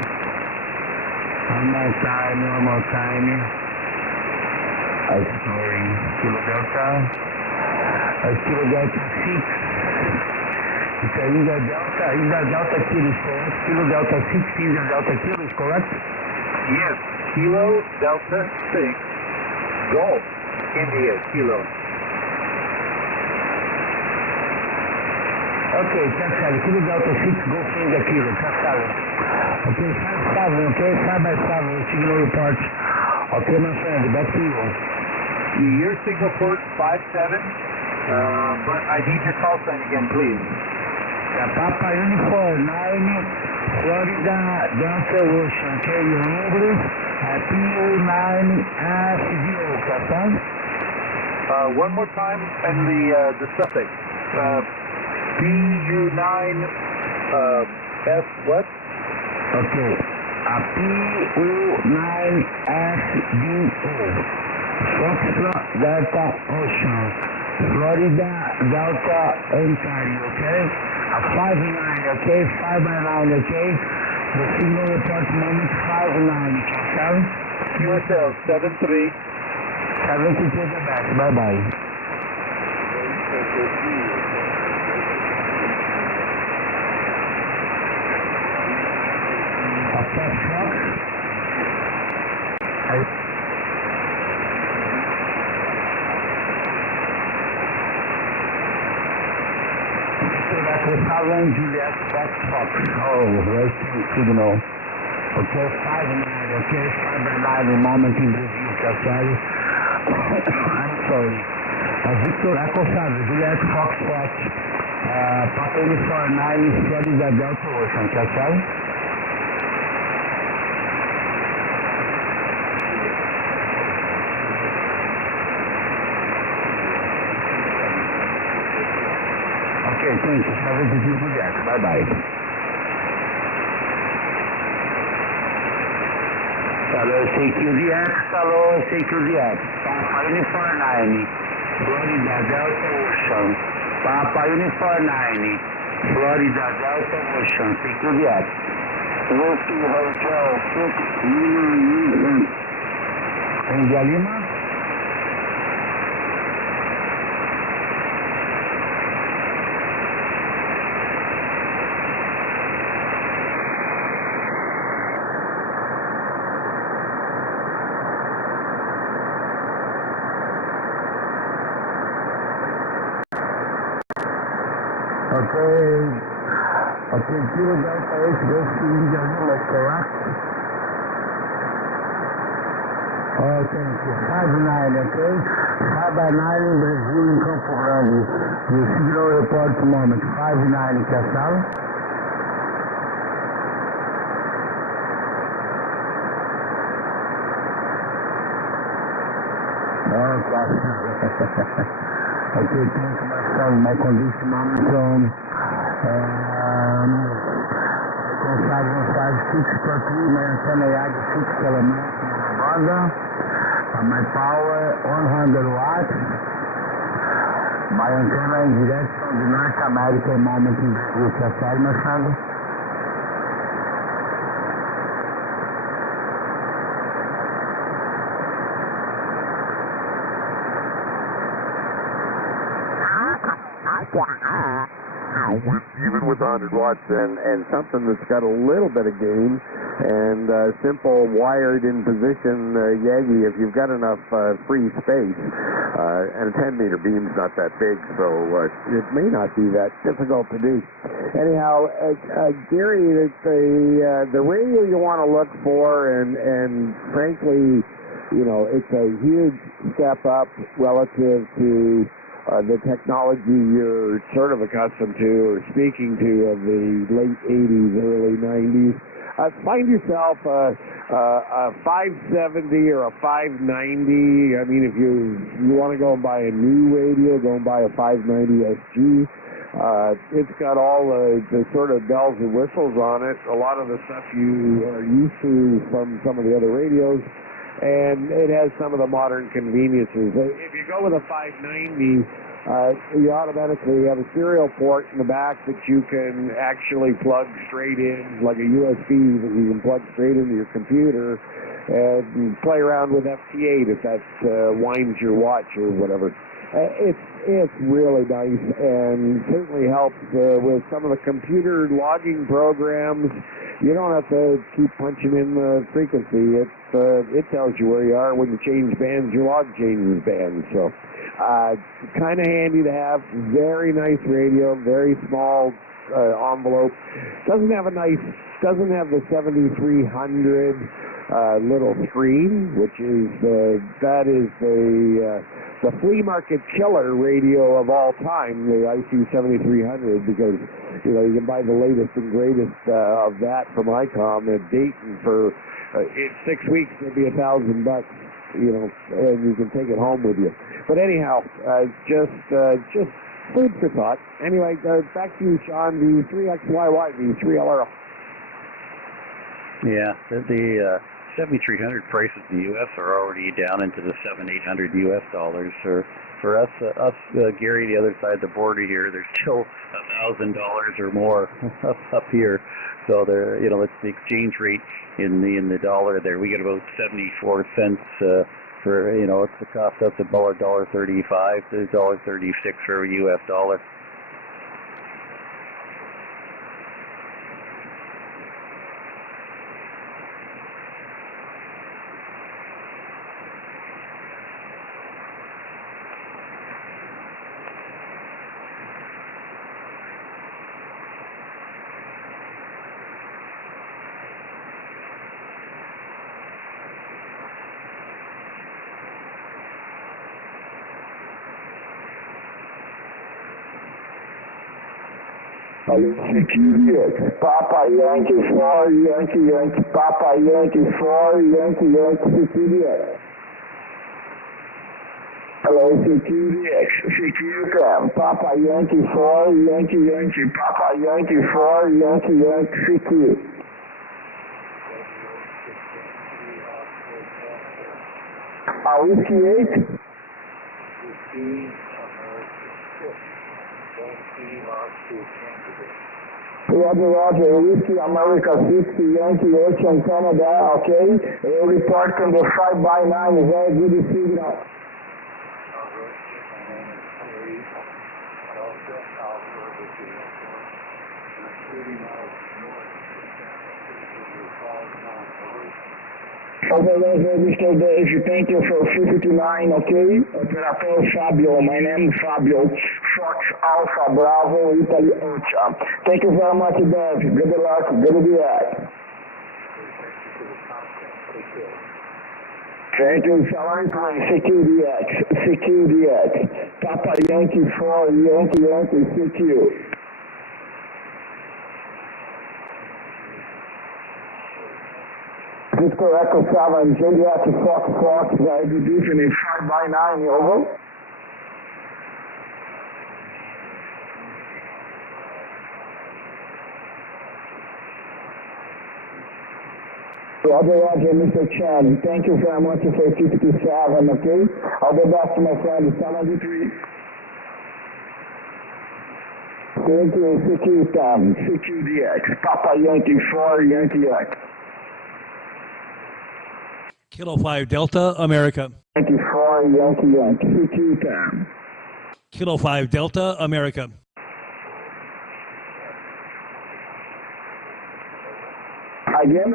One more time. Sorry, Kilo Delta. Kilo Delta 6. It's India Delta Kilo is correct. Kilo Delta 6, India Delta Kilo is correct? Yes, Kilo Delta 6, Golf, India Kilo. Okay, Cascade, Kilo Delta 6, Golf, India Kilo, Cascade. Okay, 5-7, okay, 5x7, signal report. Okay, my friend, back to you. Your signal port 57, but I need your call sign again, please. Papa Uniform 9, Florida Delta Ocean, okay, your English, PU9FDO, Captain? One more time, and the suffix. PU9, F what? Okay, PU9FDO, Foxtrot Delta Ocean, Florida Delta Ontario, okay? A 5-9, okay? 5x9, okay? The signal report moment 5-9, Captain? QSL 73. 72 Quebec, bye-bye. A Foxtrot? Southern Juliet Fox. Oh, western signal. Okay, 5-9, okay, 5x9, the moment in Brazil, Cascade. I'm sorry. Victor Echo 7, Juliet Fox, Papa Uniform 9, Florida Delta Ocean, Cascade. Okay, thank you. 72 Quebec. Bye-bye. Hello, CQDX. Hello, CQDX. Papa Uniform 9, Florida Delta Ocean. Papa Uniform 9, Florida Delta Ocean. CQDX. Whiskey Hotel 6, India Lima. Okay, Kilo Delta 8 goes to India Lima, correct? Oh, thank you. 5-9, okay? 5x9 in Brazil, in Campo Grande. The signal report moment, 5-9, Casal. Oh, okay, thank you, my friend. My condition moment, Consagra 5-6 per 3, my antenna yard 6 kilometers in the banda. My power 100 watts. My antenna in direction to North America moment in Brazil, Casal, my friend. Even with 100 watts and something that's got a little bit of gain and simple wired in position Yagi, if you've got enough free space, and a 10-meter beam's not that big, so it may not be that difficult to do. Anyhow, Gary, the radio you want to look for, and frankly, you know, it's a huge step up relative to the technology you're sort of accustomed to or speaking to of the late 80s, early 90s. Find yourself a 570 or a 590. I mean, if you want to go and buy a new radio, go and buy a 590 SG. It's got all the sort of bells and whistles on it, a lot of the stuff you are used to from some of the other radios. And it has some of the modern conveniences. If you go with a 590, you automatically have a serial port in the back that you can actually plug straight in, like a USB that you can plug straight into your computer and play around with FT8 if that winds your watch or whatever. It's really nice and certainly helps with some of the computer logging programs. You don't have to keep punching in the frequency. It tells you where you are when you change bands. Your log changes bands. So kind of handy to have. Very nice radio. Very small envelope. Doesn't have the 7300 little screen, which is that is the flea market killer radio of all time, the IC 7300, because you can buy the latest and greatest of that from ICOM at Dayton for in 6 weeks it'll be $1,000, and you can take it home with you. But anyhow, just food for thought. Anyway, back to you, Sean. The 3XYY, the 3LRL. Yeah, the 7,300 prices in the U.S. are already down into the $700-800 US dollars. For us, Gary, the other side of the border here, there's still $1,000 or more up here. So there, it's the exchange rate in the dollar there. We get about 74 cents for it's cost us about $1.35 to $1.36 for a US dollar. K5DA, Papa Yankee 4, Yankee Yankee, Papa Yankee 4, Yankee Yankee, K5DA. Hello, K5DA, CQ, Papa Yankee 4, Yankee Yankee, Papa Yankee 4, Yankee Yankee, CQ. Whiskey 8? Roger, Whiskey, America 60, Yankee 8 and Canada, okay? A report on the 5x9, very good signal. Over Mr. Dave, thank you for 59, okay? Operator Fabio, my name is Fabio, Fox Alpha Bravo, Italy Ultra. Thank you very much, Dave. Good luck, good luck. Thank you, Salary CQ, Papa Yankee 4, Yankee CQ. Victor Echo 7, Juliet Fox, very good evening, 5x9, over. Roger, Mr. Chan, thank you very much for 57, okay? All the best, my friend, 73. Thank you, CQ10, Papa Yankee 4, Yankee Yankee. Kilo 5 Delta, America. Yankee 4, Yankee, CQ10. Kilo 5 Delta, America. Again?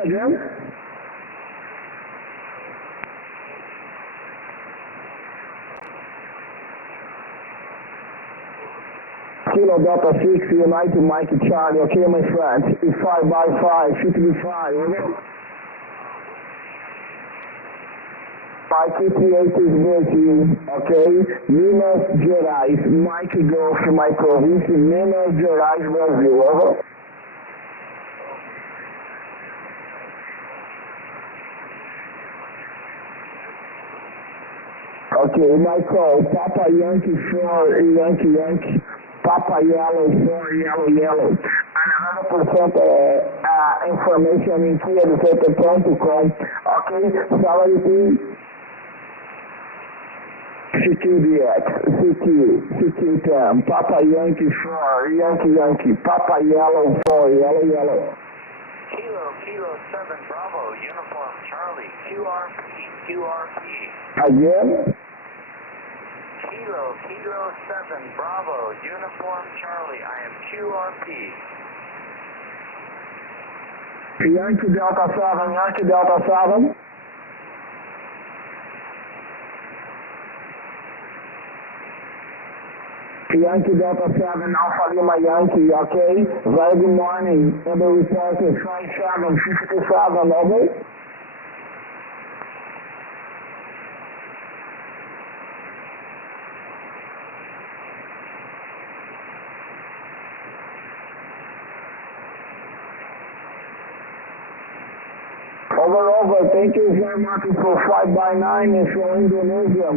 Kilo Delta 6, United Mike Charlie, okay, my friend? It's 5x5, 55, over. Mike 88 is with you, okay? Minas Gerais, Mike Golf, my province, Minas Gerais, Brasil, over. Okay, Michael, Papa Yankee 4, Yankee, Papa Yellow 4, Yellow. And 100% information in KiaDecenter.com, okay? Salary CQDX, CQ10, Papa Yankee 4, Yankee, Papa Yellow 4, yellow. Kilo 7 Bravo, Uniform Charlie, QRP. Again? Kilo 7 Bravo, Uniform Charlie, I am QRP. Yankee Delta 7. Yankee Delta 7, Alpha Lima Yankee, okay? Very good morning. And the report is 5757, over. Over. Thank you very much for 5x9 from Indonesia.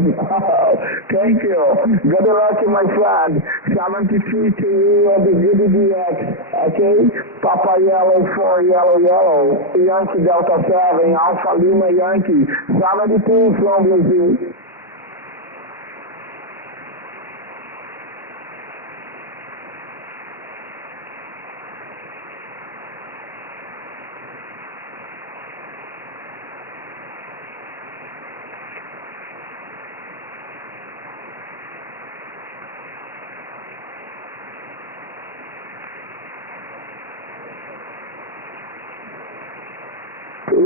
Thank you. Good luck, my friend. 73 to you on the GDDX. Okay? Papa Yellow 4, yellow. Yankee Delta 7, Alpha Lima Yankee. 72 from Brazil.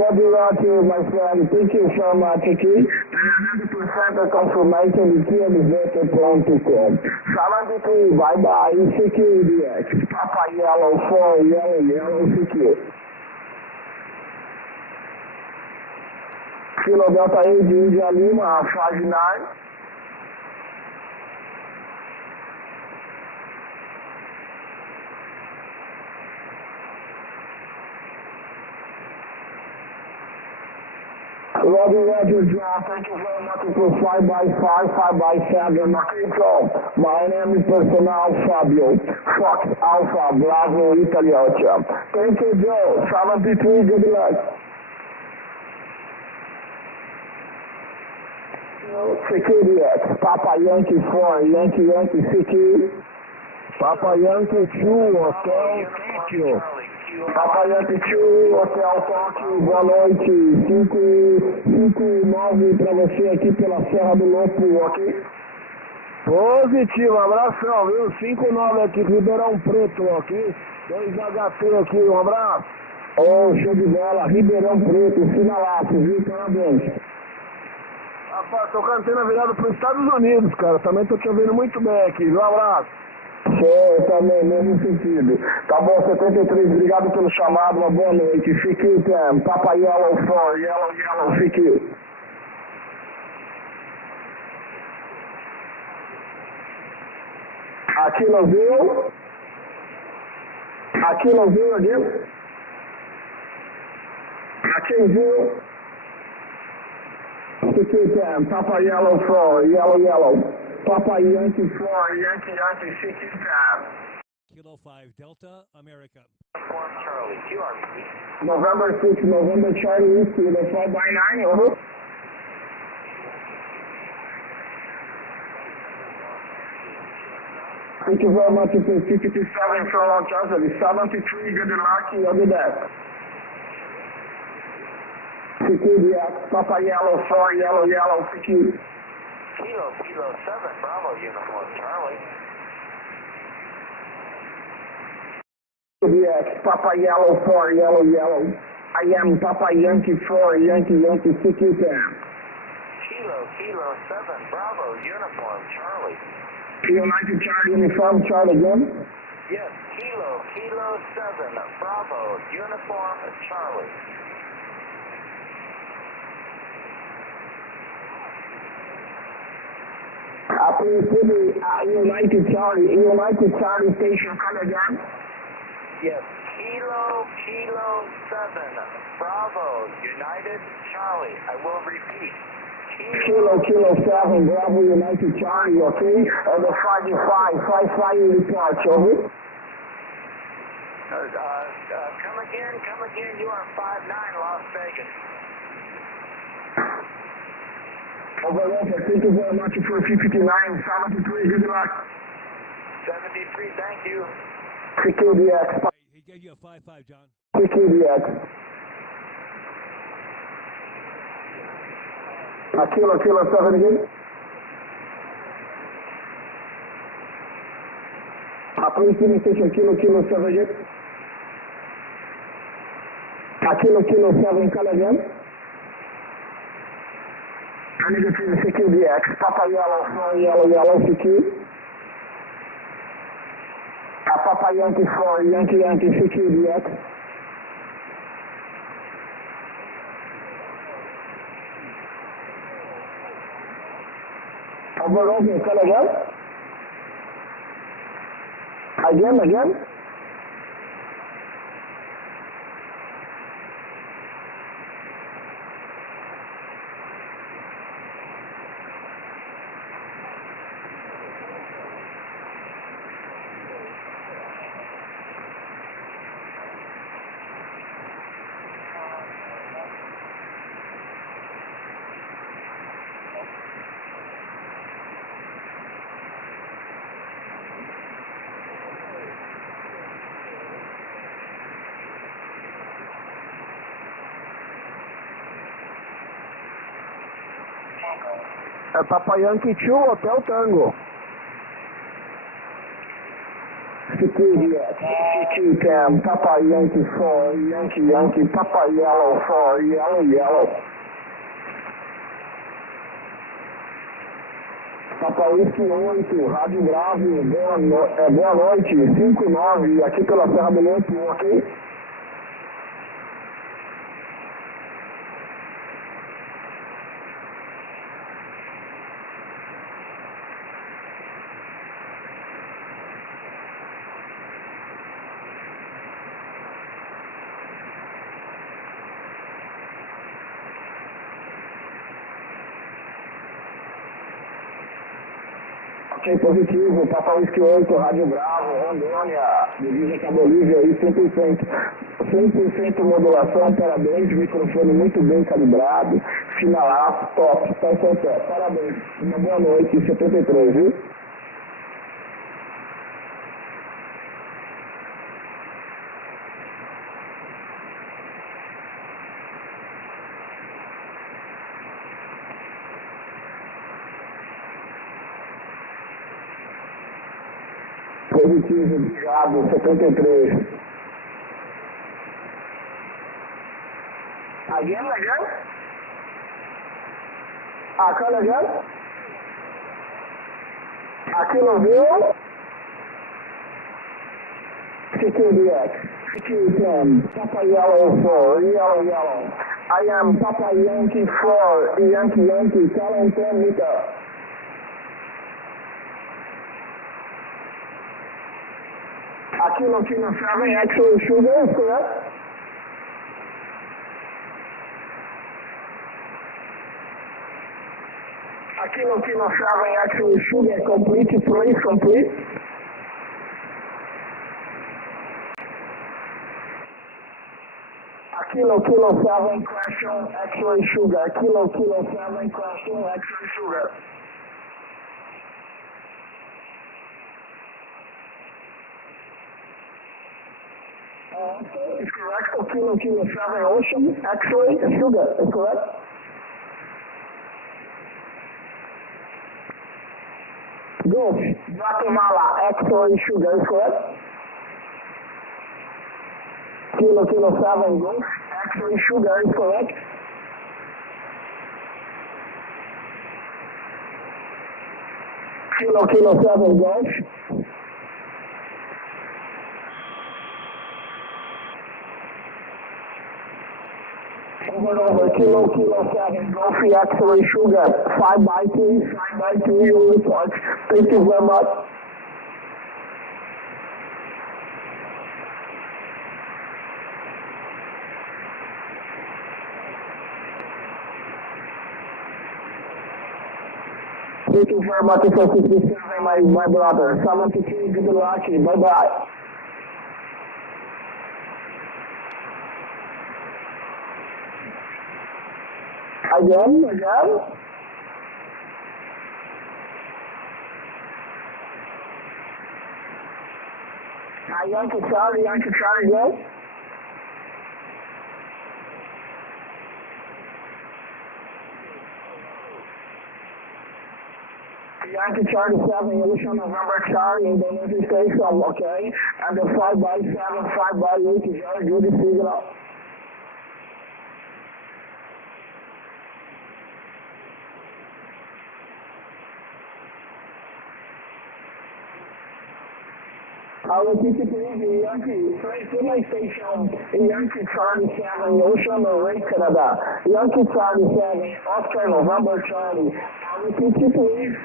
Roger, my friend. Thank you so much, okay? 100% of confirmation de QMZ.com. 73, bye-bye, CQDX. Papa Yellow 4, yellow, CQ. Kilo Delta 8, India Lima, 59. Roger, John. Thank you very much for 5x5, 5x7. Okay, so my name is Personal Fabio, Fox Alpha, Bravo, Italy, Ocha. Thank you, Joe. 73, good luck. CQDX, Papa Yankee 4, Yankee, CQ. Papa Yankee 2, Hotel Tokyo. Papa Yankee 2, Hotel Tóquio, boa noite. 5-9 para você aqui pela Serra do Lopo, ok? Positivo, abração, viu? 5-9 aqui, Ribeirão Preto, ok? 2HT aqui, um abraço. Show de bola, Ribeirão Preto, sinalaço, viu? Parabéns. Rapaz, tô com a antena virada para os Estados Unidos, cara. Também tô te ouvindo muito bem aqui, viu? Um abraço. Show, também, mesmo sentido. Tá bom, 73, obrigado pelo chamado, uma boa noite. CQ 10, Papa Yellow 4, yellow, CQ. Aqui no viu? Again? Aqui viu? CQ 10, Papa Yellow 4, yellow. Papa Yankee 4, Yankee, CQ 10. Kilo 5, Delta, America. Uniform Charlie, QRP. November 6, November Charlie, Whiskey, the 5x9, over. Thank you very much for 57 from Los Angeles, 73, good luck, you'll be there. CQDX, Papa Yellow 4, yellow, CQ. Kilo 7, Bravo, Uniform Charlie. CQDX, Papa Yellow 4, yellow. I am Papa Yankee 4, Yankee, CQ 10. Kilo 7, Bravo, Uniform Charlie. United Charlie, Uniform Charlie again? Yes, Kilo 7, Bravo, Uniform Charlie. Please give me United Charlie station call again. Yes, Kilo 7, Bravo, United Charlie. I will repeat. Kilo 7, Bravo, United Charlie, okay? And the 55 report, over. Come again, you are 5-9, Las Vegas. Over, thank you very much for 59, 73, good luck. 73, thank you. K5DA. He gave you a 5-5, John. K5DA. Kilo 7 again. Please give me station Kilo 7 again. Kilo 7, call again. I need to see the K5DA. Papa yellow, CQ. Papa Yankee 4, Yankee, K5DA. Over, call again. Again. Papa Yankee 2, Hotel Tango. CQ 10, Papa Yankee 4, Yankee, Papa Yellow 4, yellow. Papa Whisky 8, Rádio Bravo, boa noite, 5-9, aqui pela Serra do Lopo, ok? Ok, positivo, Papa Whisky 8, Rádio Bravo, Rondônia, divisa com a Bolívia aí, 100% modulação, parabéns, microfone muito bem calibrado, finalaço, top, parabéns, uma boa noite, 73, viu? Positivo, obrigado, 73. Again? Call again? Aqui no Rio? CQ10, CQ10, Papa Yellow 4, yellow. I am Papa Yankee 4, Yankee, Calum 10 meter. Kilo 7, actual sugar, correct? Kilo 7, actual sugar, complete, please, complete. Kilo 7, question, actual sugar, Kilo 7, question, actual sugar. Is correct for Kilo 7 Ocean, X-ray, sugar, is correct? Gulf, Guatemala, X-ray, sugar, is correct? Kilo 7 Gulf, X-ray, sugar, is correct? Kilo 7 Gulf. Over, Kilo 7, Golfy X-ray sugar, 5x2, you report. Thank you very much. Thank you very much for 67, my brother. 73, good luck, bye-bye. Again? Yankee Charlie, go. Yankee Charlie 7, Yalusha November Charlie, Indonesia Station, okay? And the 5x7, 5x8 is very good signal. I will keep it easy, Yankee. Filling station, Yankee Charlie 7, Ocean Array, Canada. Yankee Charlie 7, Oscar November Charlie. I will keep it please.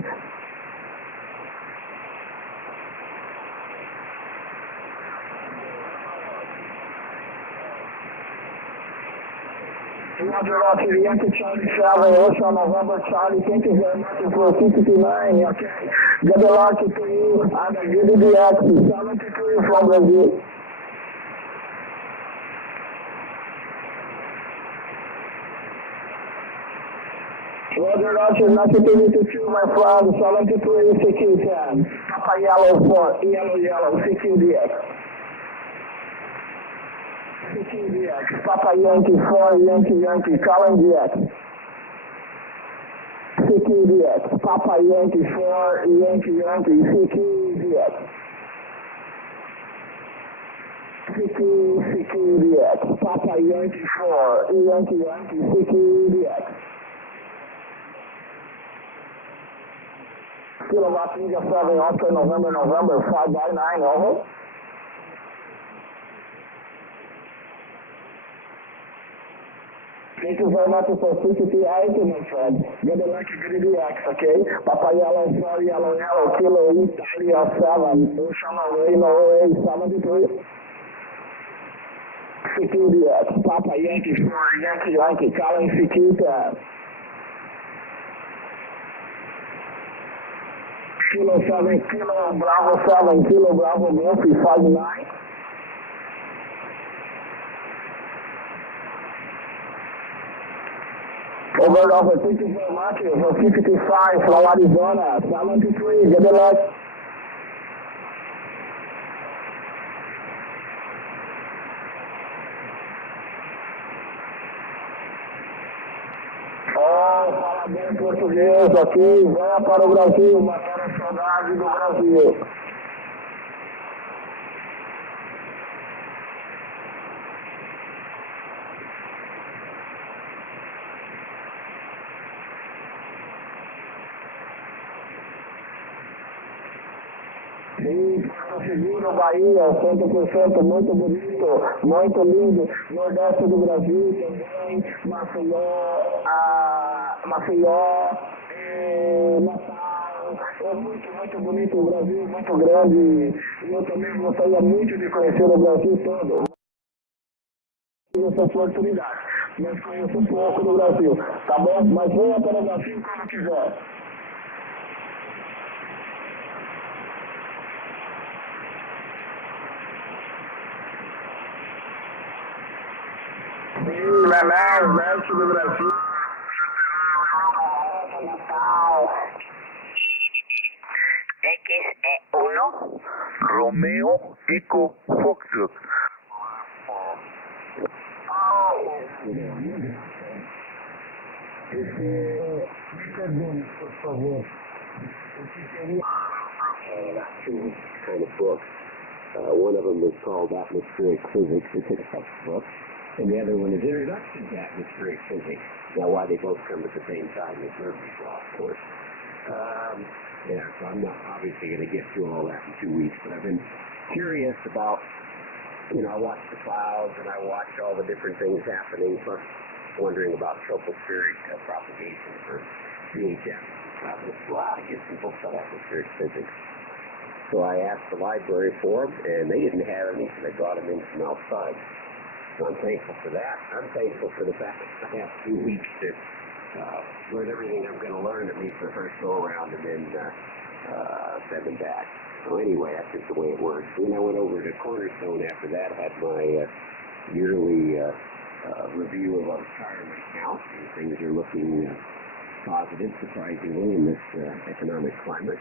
Roger, Yankee Charlie 7, Ocean November Charlie. Thank you very much for 59, okay? Good luck to you and the GDDX 73 from Brazil. Roger, nice to meet you, my friend. 73 CQ10. Papa Yellow 4, Yellow, CQDX. CQDX, Papa Yankee 4, Yankee, Colin DX. CQDX, Papa Yankee 4, Yankee, CQDX. CQDX, Papa Yankee 4, Yankee, CQDX. Kilowatt India 7, Oscar November, 5x9, over. Thank you very much for 58, my friend. Good luck, good DX, okay? Papa Yellow 4, Yellow, Kilo Italia 7, Ocean Array, Norway 73. CQDX, Papa Yankee 4, Yankee, Colin CQ10. Kilo 7, Kilo Bravo 7, Kilo Bravo Murphy 59. Over, thank you very much for 55 from Arizona, 73, good luck. Oh, fala bem português, ok? Venha para o Brasil, matar a saudade do Brasil. Sim, Porto Seguro, Bahia, 100%, muito bonito, muito lindo. Nordeste do Brasil também, Maceió, Natal. É muito bonito o Brasil, muito grande. Eu também gostaria muito de conhecer o Brasil todo. Essa oportunidade, mas conheço um pouco do Brasil, tá bom? Mas venha para o Brasil quando quiser. Sim, Manaus, leste do Brasil. Natal. X1 Romeo Eco Foxtrot. Me pergunte, por favor, o que seria two kind of books. One of them is called Atmospheric Physics. It's a textbook. And the other one is Introduction to Atmospheric Physics. Now, why they both come at the same time is Murphy's Law, of course. Yeah, so I'm not obviously going to get through all that in 2 weeks, but I've been curious about, I watch the clouds and I watch all the different things happening, plus wondering about tropospheric propagation for VHF. I was glad to get some books on atmospheric physics. So I asked the library for them, and they didn't have any, so they brought them in from outside. So I'm thankful for that. I'm thankful for the fact that I have 2 weeks to learn everything I'm going to learn, at least the first go-around, and then send them back. So anyway, that's just the way it works. Then I went over to Cornerstone after that. I had my yearly review of our retirement account, and things are looking positive, surprisingly, in this economic climate.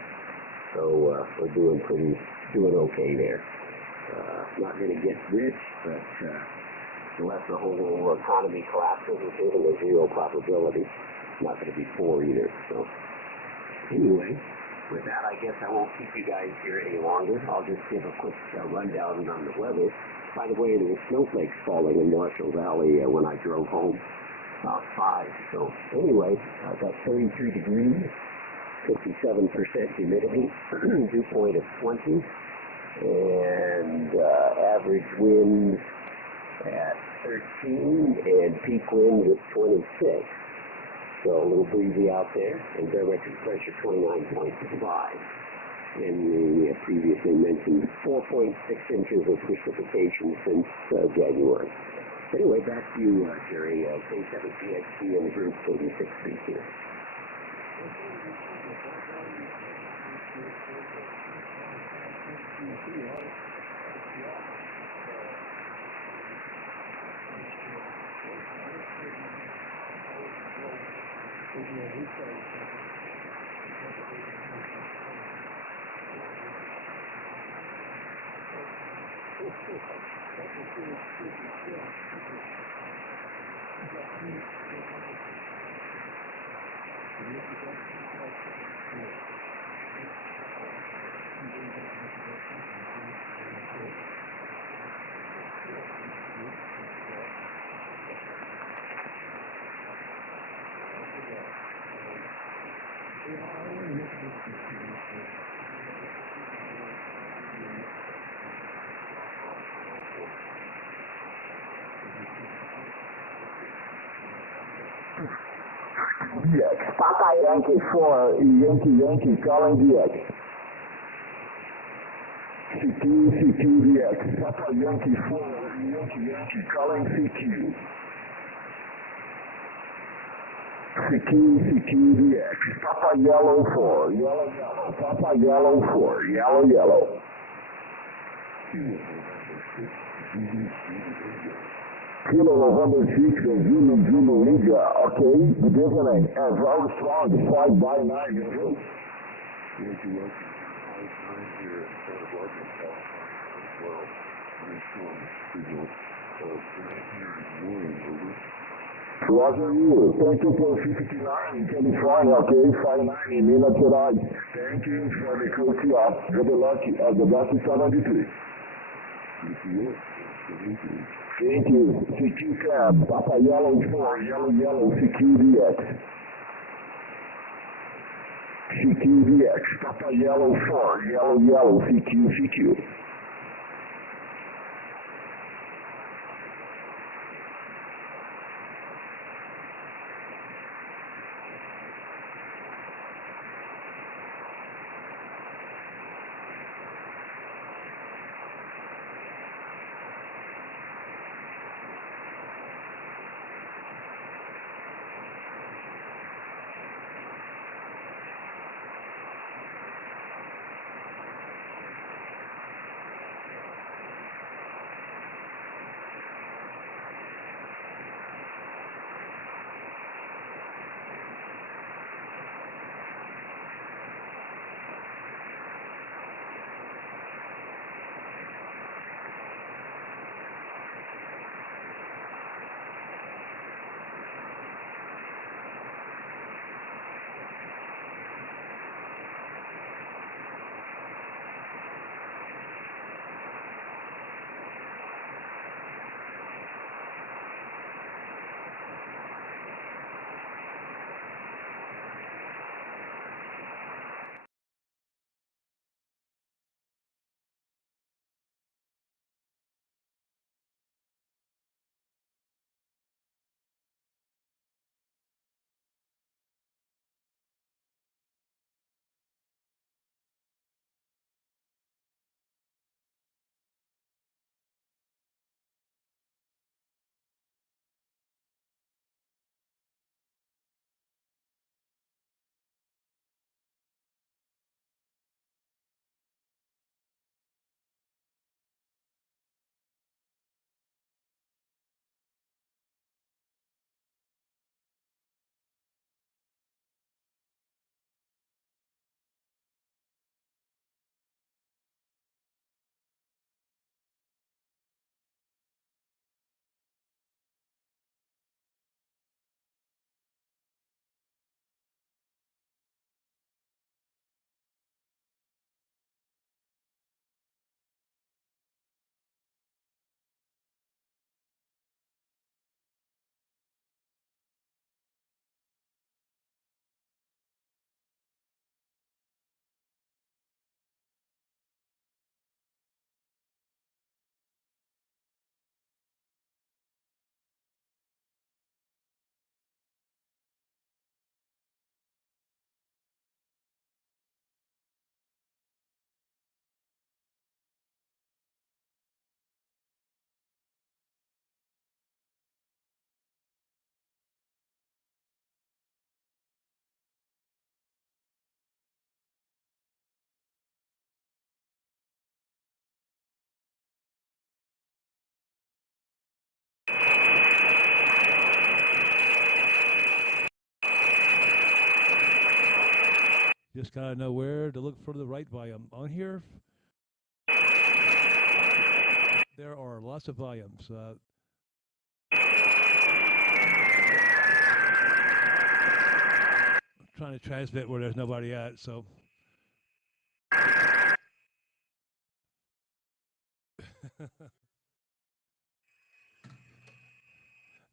So we're doing okay there. not going to get rich, but unless the whole economy collapses, it's even a zero probability. Not going to be poor either. So anyway, with that, I guess I won't keep you guys here any longer. I'll just give a quick rundown on the weather. By the way, there were snowflakes falling in Marshall Valley when I drove home, about 5. So anyway, I've got 33 degrees, 57% humidity, dew point of 20, and average winds at 13 and peak winds at 26. So a little breezy out there, and barometric pressure 29.5. And the previously mentioned 4.6 inches of precipitation since January. Anyway, back to you, Jerry. K5DA and the group 8632. DX. Papa Yankee 4, Yankee, calling DX. CQ, DX. Papa Yankee 4, Yankee, calling CQ. CQ, DX. Papa Yellow 4, Yellow. Papa Yellow 4, Yellow. Kilo November 6, Zulu, Liga, okay, beginning, and round strong, 5 by 9, good. Roger, you, thank you for 59, California, okay, 59 in Minas Gerais. Thank you for the QTR, good luck at the bus 73. Thank you. CQ cab, Papa Yellow 4, Yellow, CQ DX. CQ DX, Papa Yellow 4, Yellow, CQ. Just gotta know where to look for the right volume. On here, there are lots of volumes. Trying to transmit where there's nobody at, so.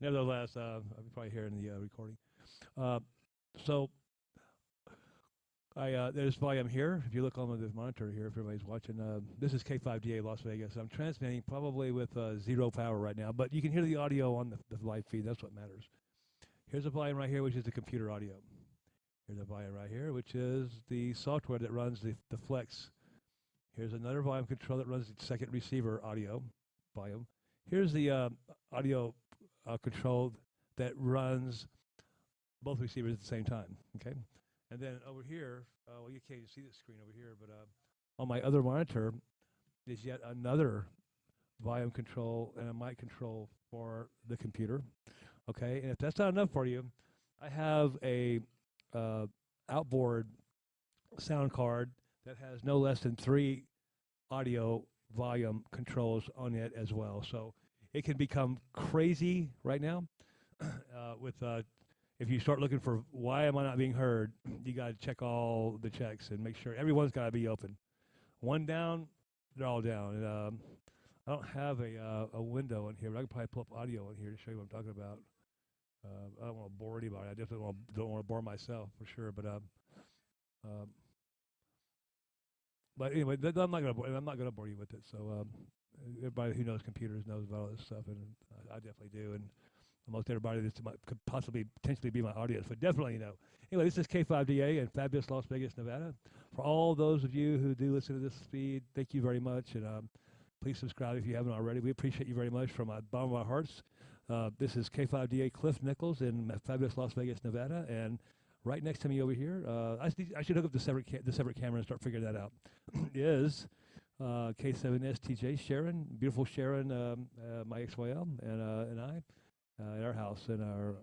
Nevertheless, I'll probably hear in the recording. So there's volume here. If you look on the monitor here, if everybody's watching, this is K5DA Las Vegas. I'm transmitting probably with zero power right now, but you can hear the audio on the live feed. That's what matters. Here's a volume right here, which is the computer audio. Here's a volume right here, which is the software that runs the Flex. Here's another volume control that runs the second receiver audio volume. Here's the audio control that runs both receivers at the same time, okay? And then over here, well, you can't see the screen over here, but on my other monitor is yet another volume control and a mic control for the computer, okay? And if that's not enough for you, I have a outboard sound card that has no less than 3 audio volume controls on it as well. So it can become crazy right now with if you start looking for why am I not being heard, you got to check all the checks and make sure everyone's got to be open. One down, they're all down. And, I don't have a window in here, but I can probably pull up audio in here to show you what I'm talking about. I don't want to bore anybody. I definitely don't want to bore myself for sure. But anyway, I'm not gonna bore you with it. So everybody who knows computers knows about all this stuff, and I definitely do. And almost everybody that could possibly potentially be my audience, but definitely know. Anyway, this is K5DA in fabulous Las Vegas, Nevada. For all those of you who do listen to this feed, thank you very much, and please subscribe if you haven't already. We appreciate you very much from the bottom of our hearts. This is K5DA Cliff Nichols in fabulous Las Vegas, Nevada, and right next to me over here, I should hook up the separate camera and start figuring that out. Is K7STJ Sharon, beautiful Sharon, my XYL, and I at our house and our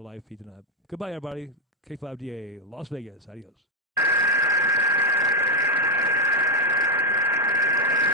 live feed tonight. Goodbye, everybody. K5DA Las Vegas. Adios.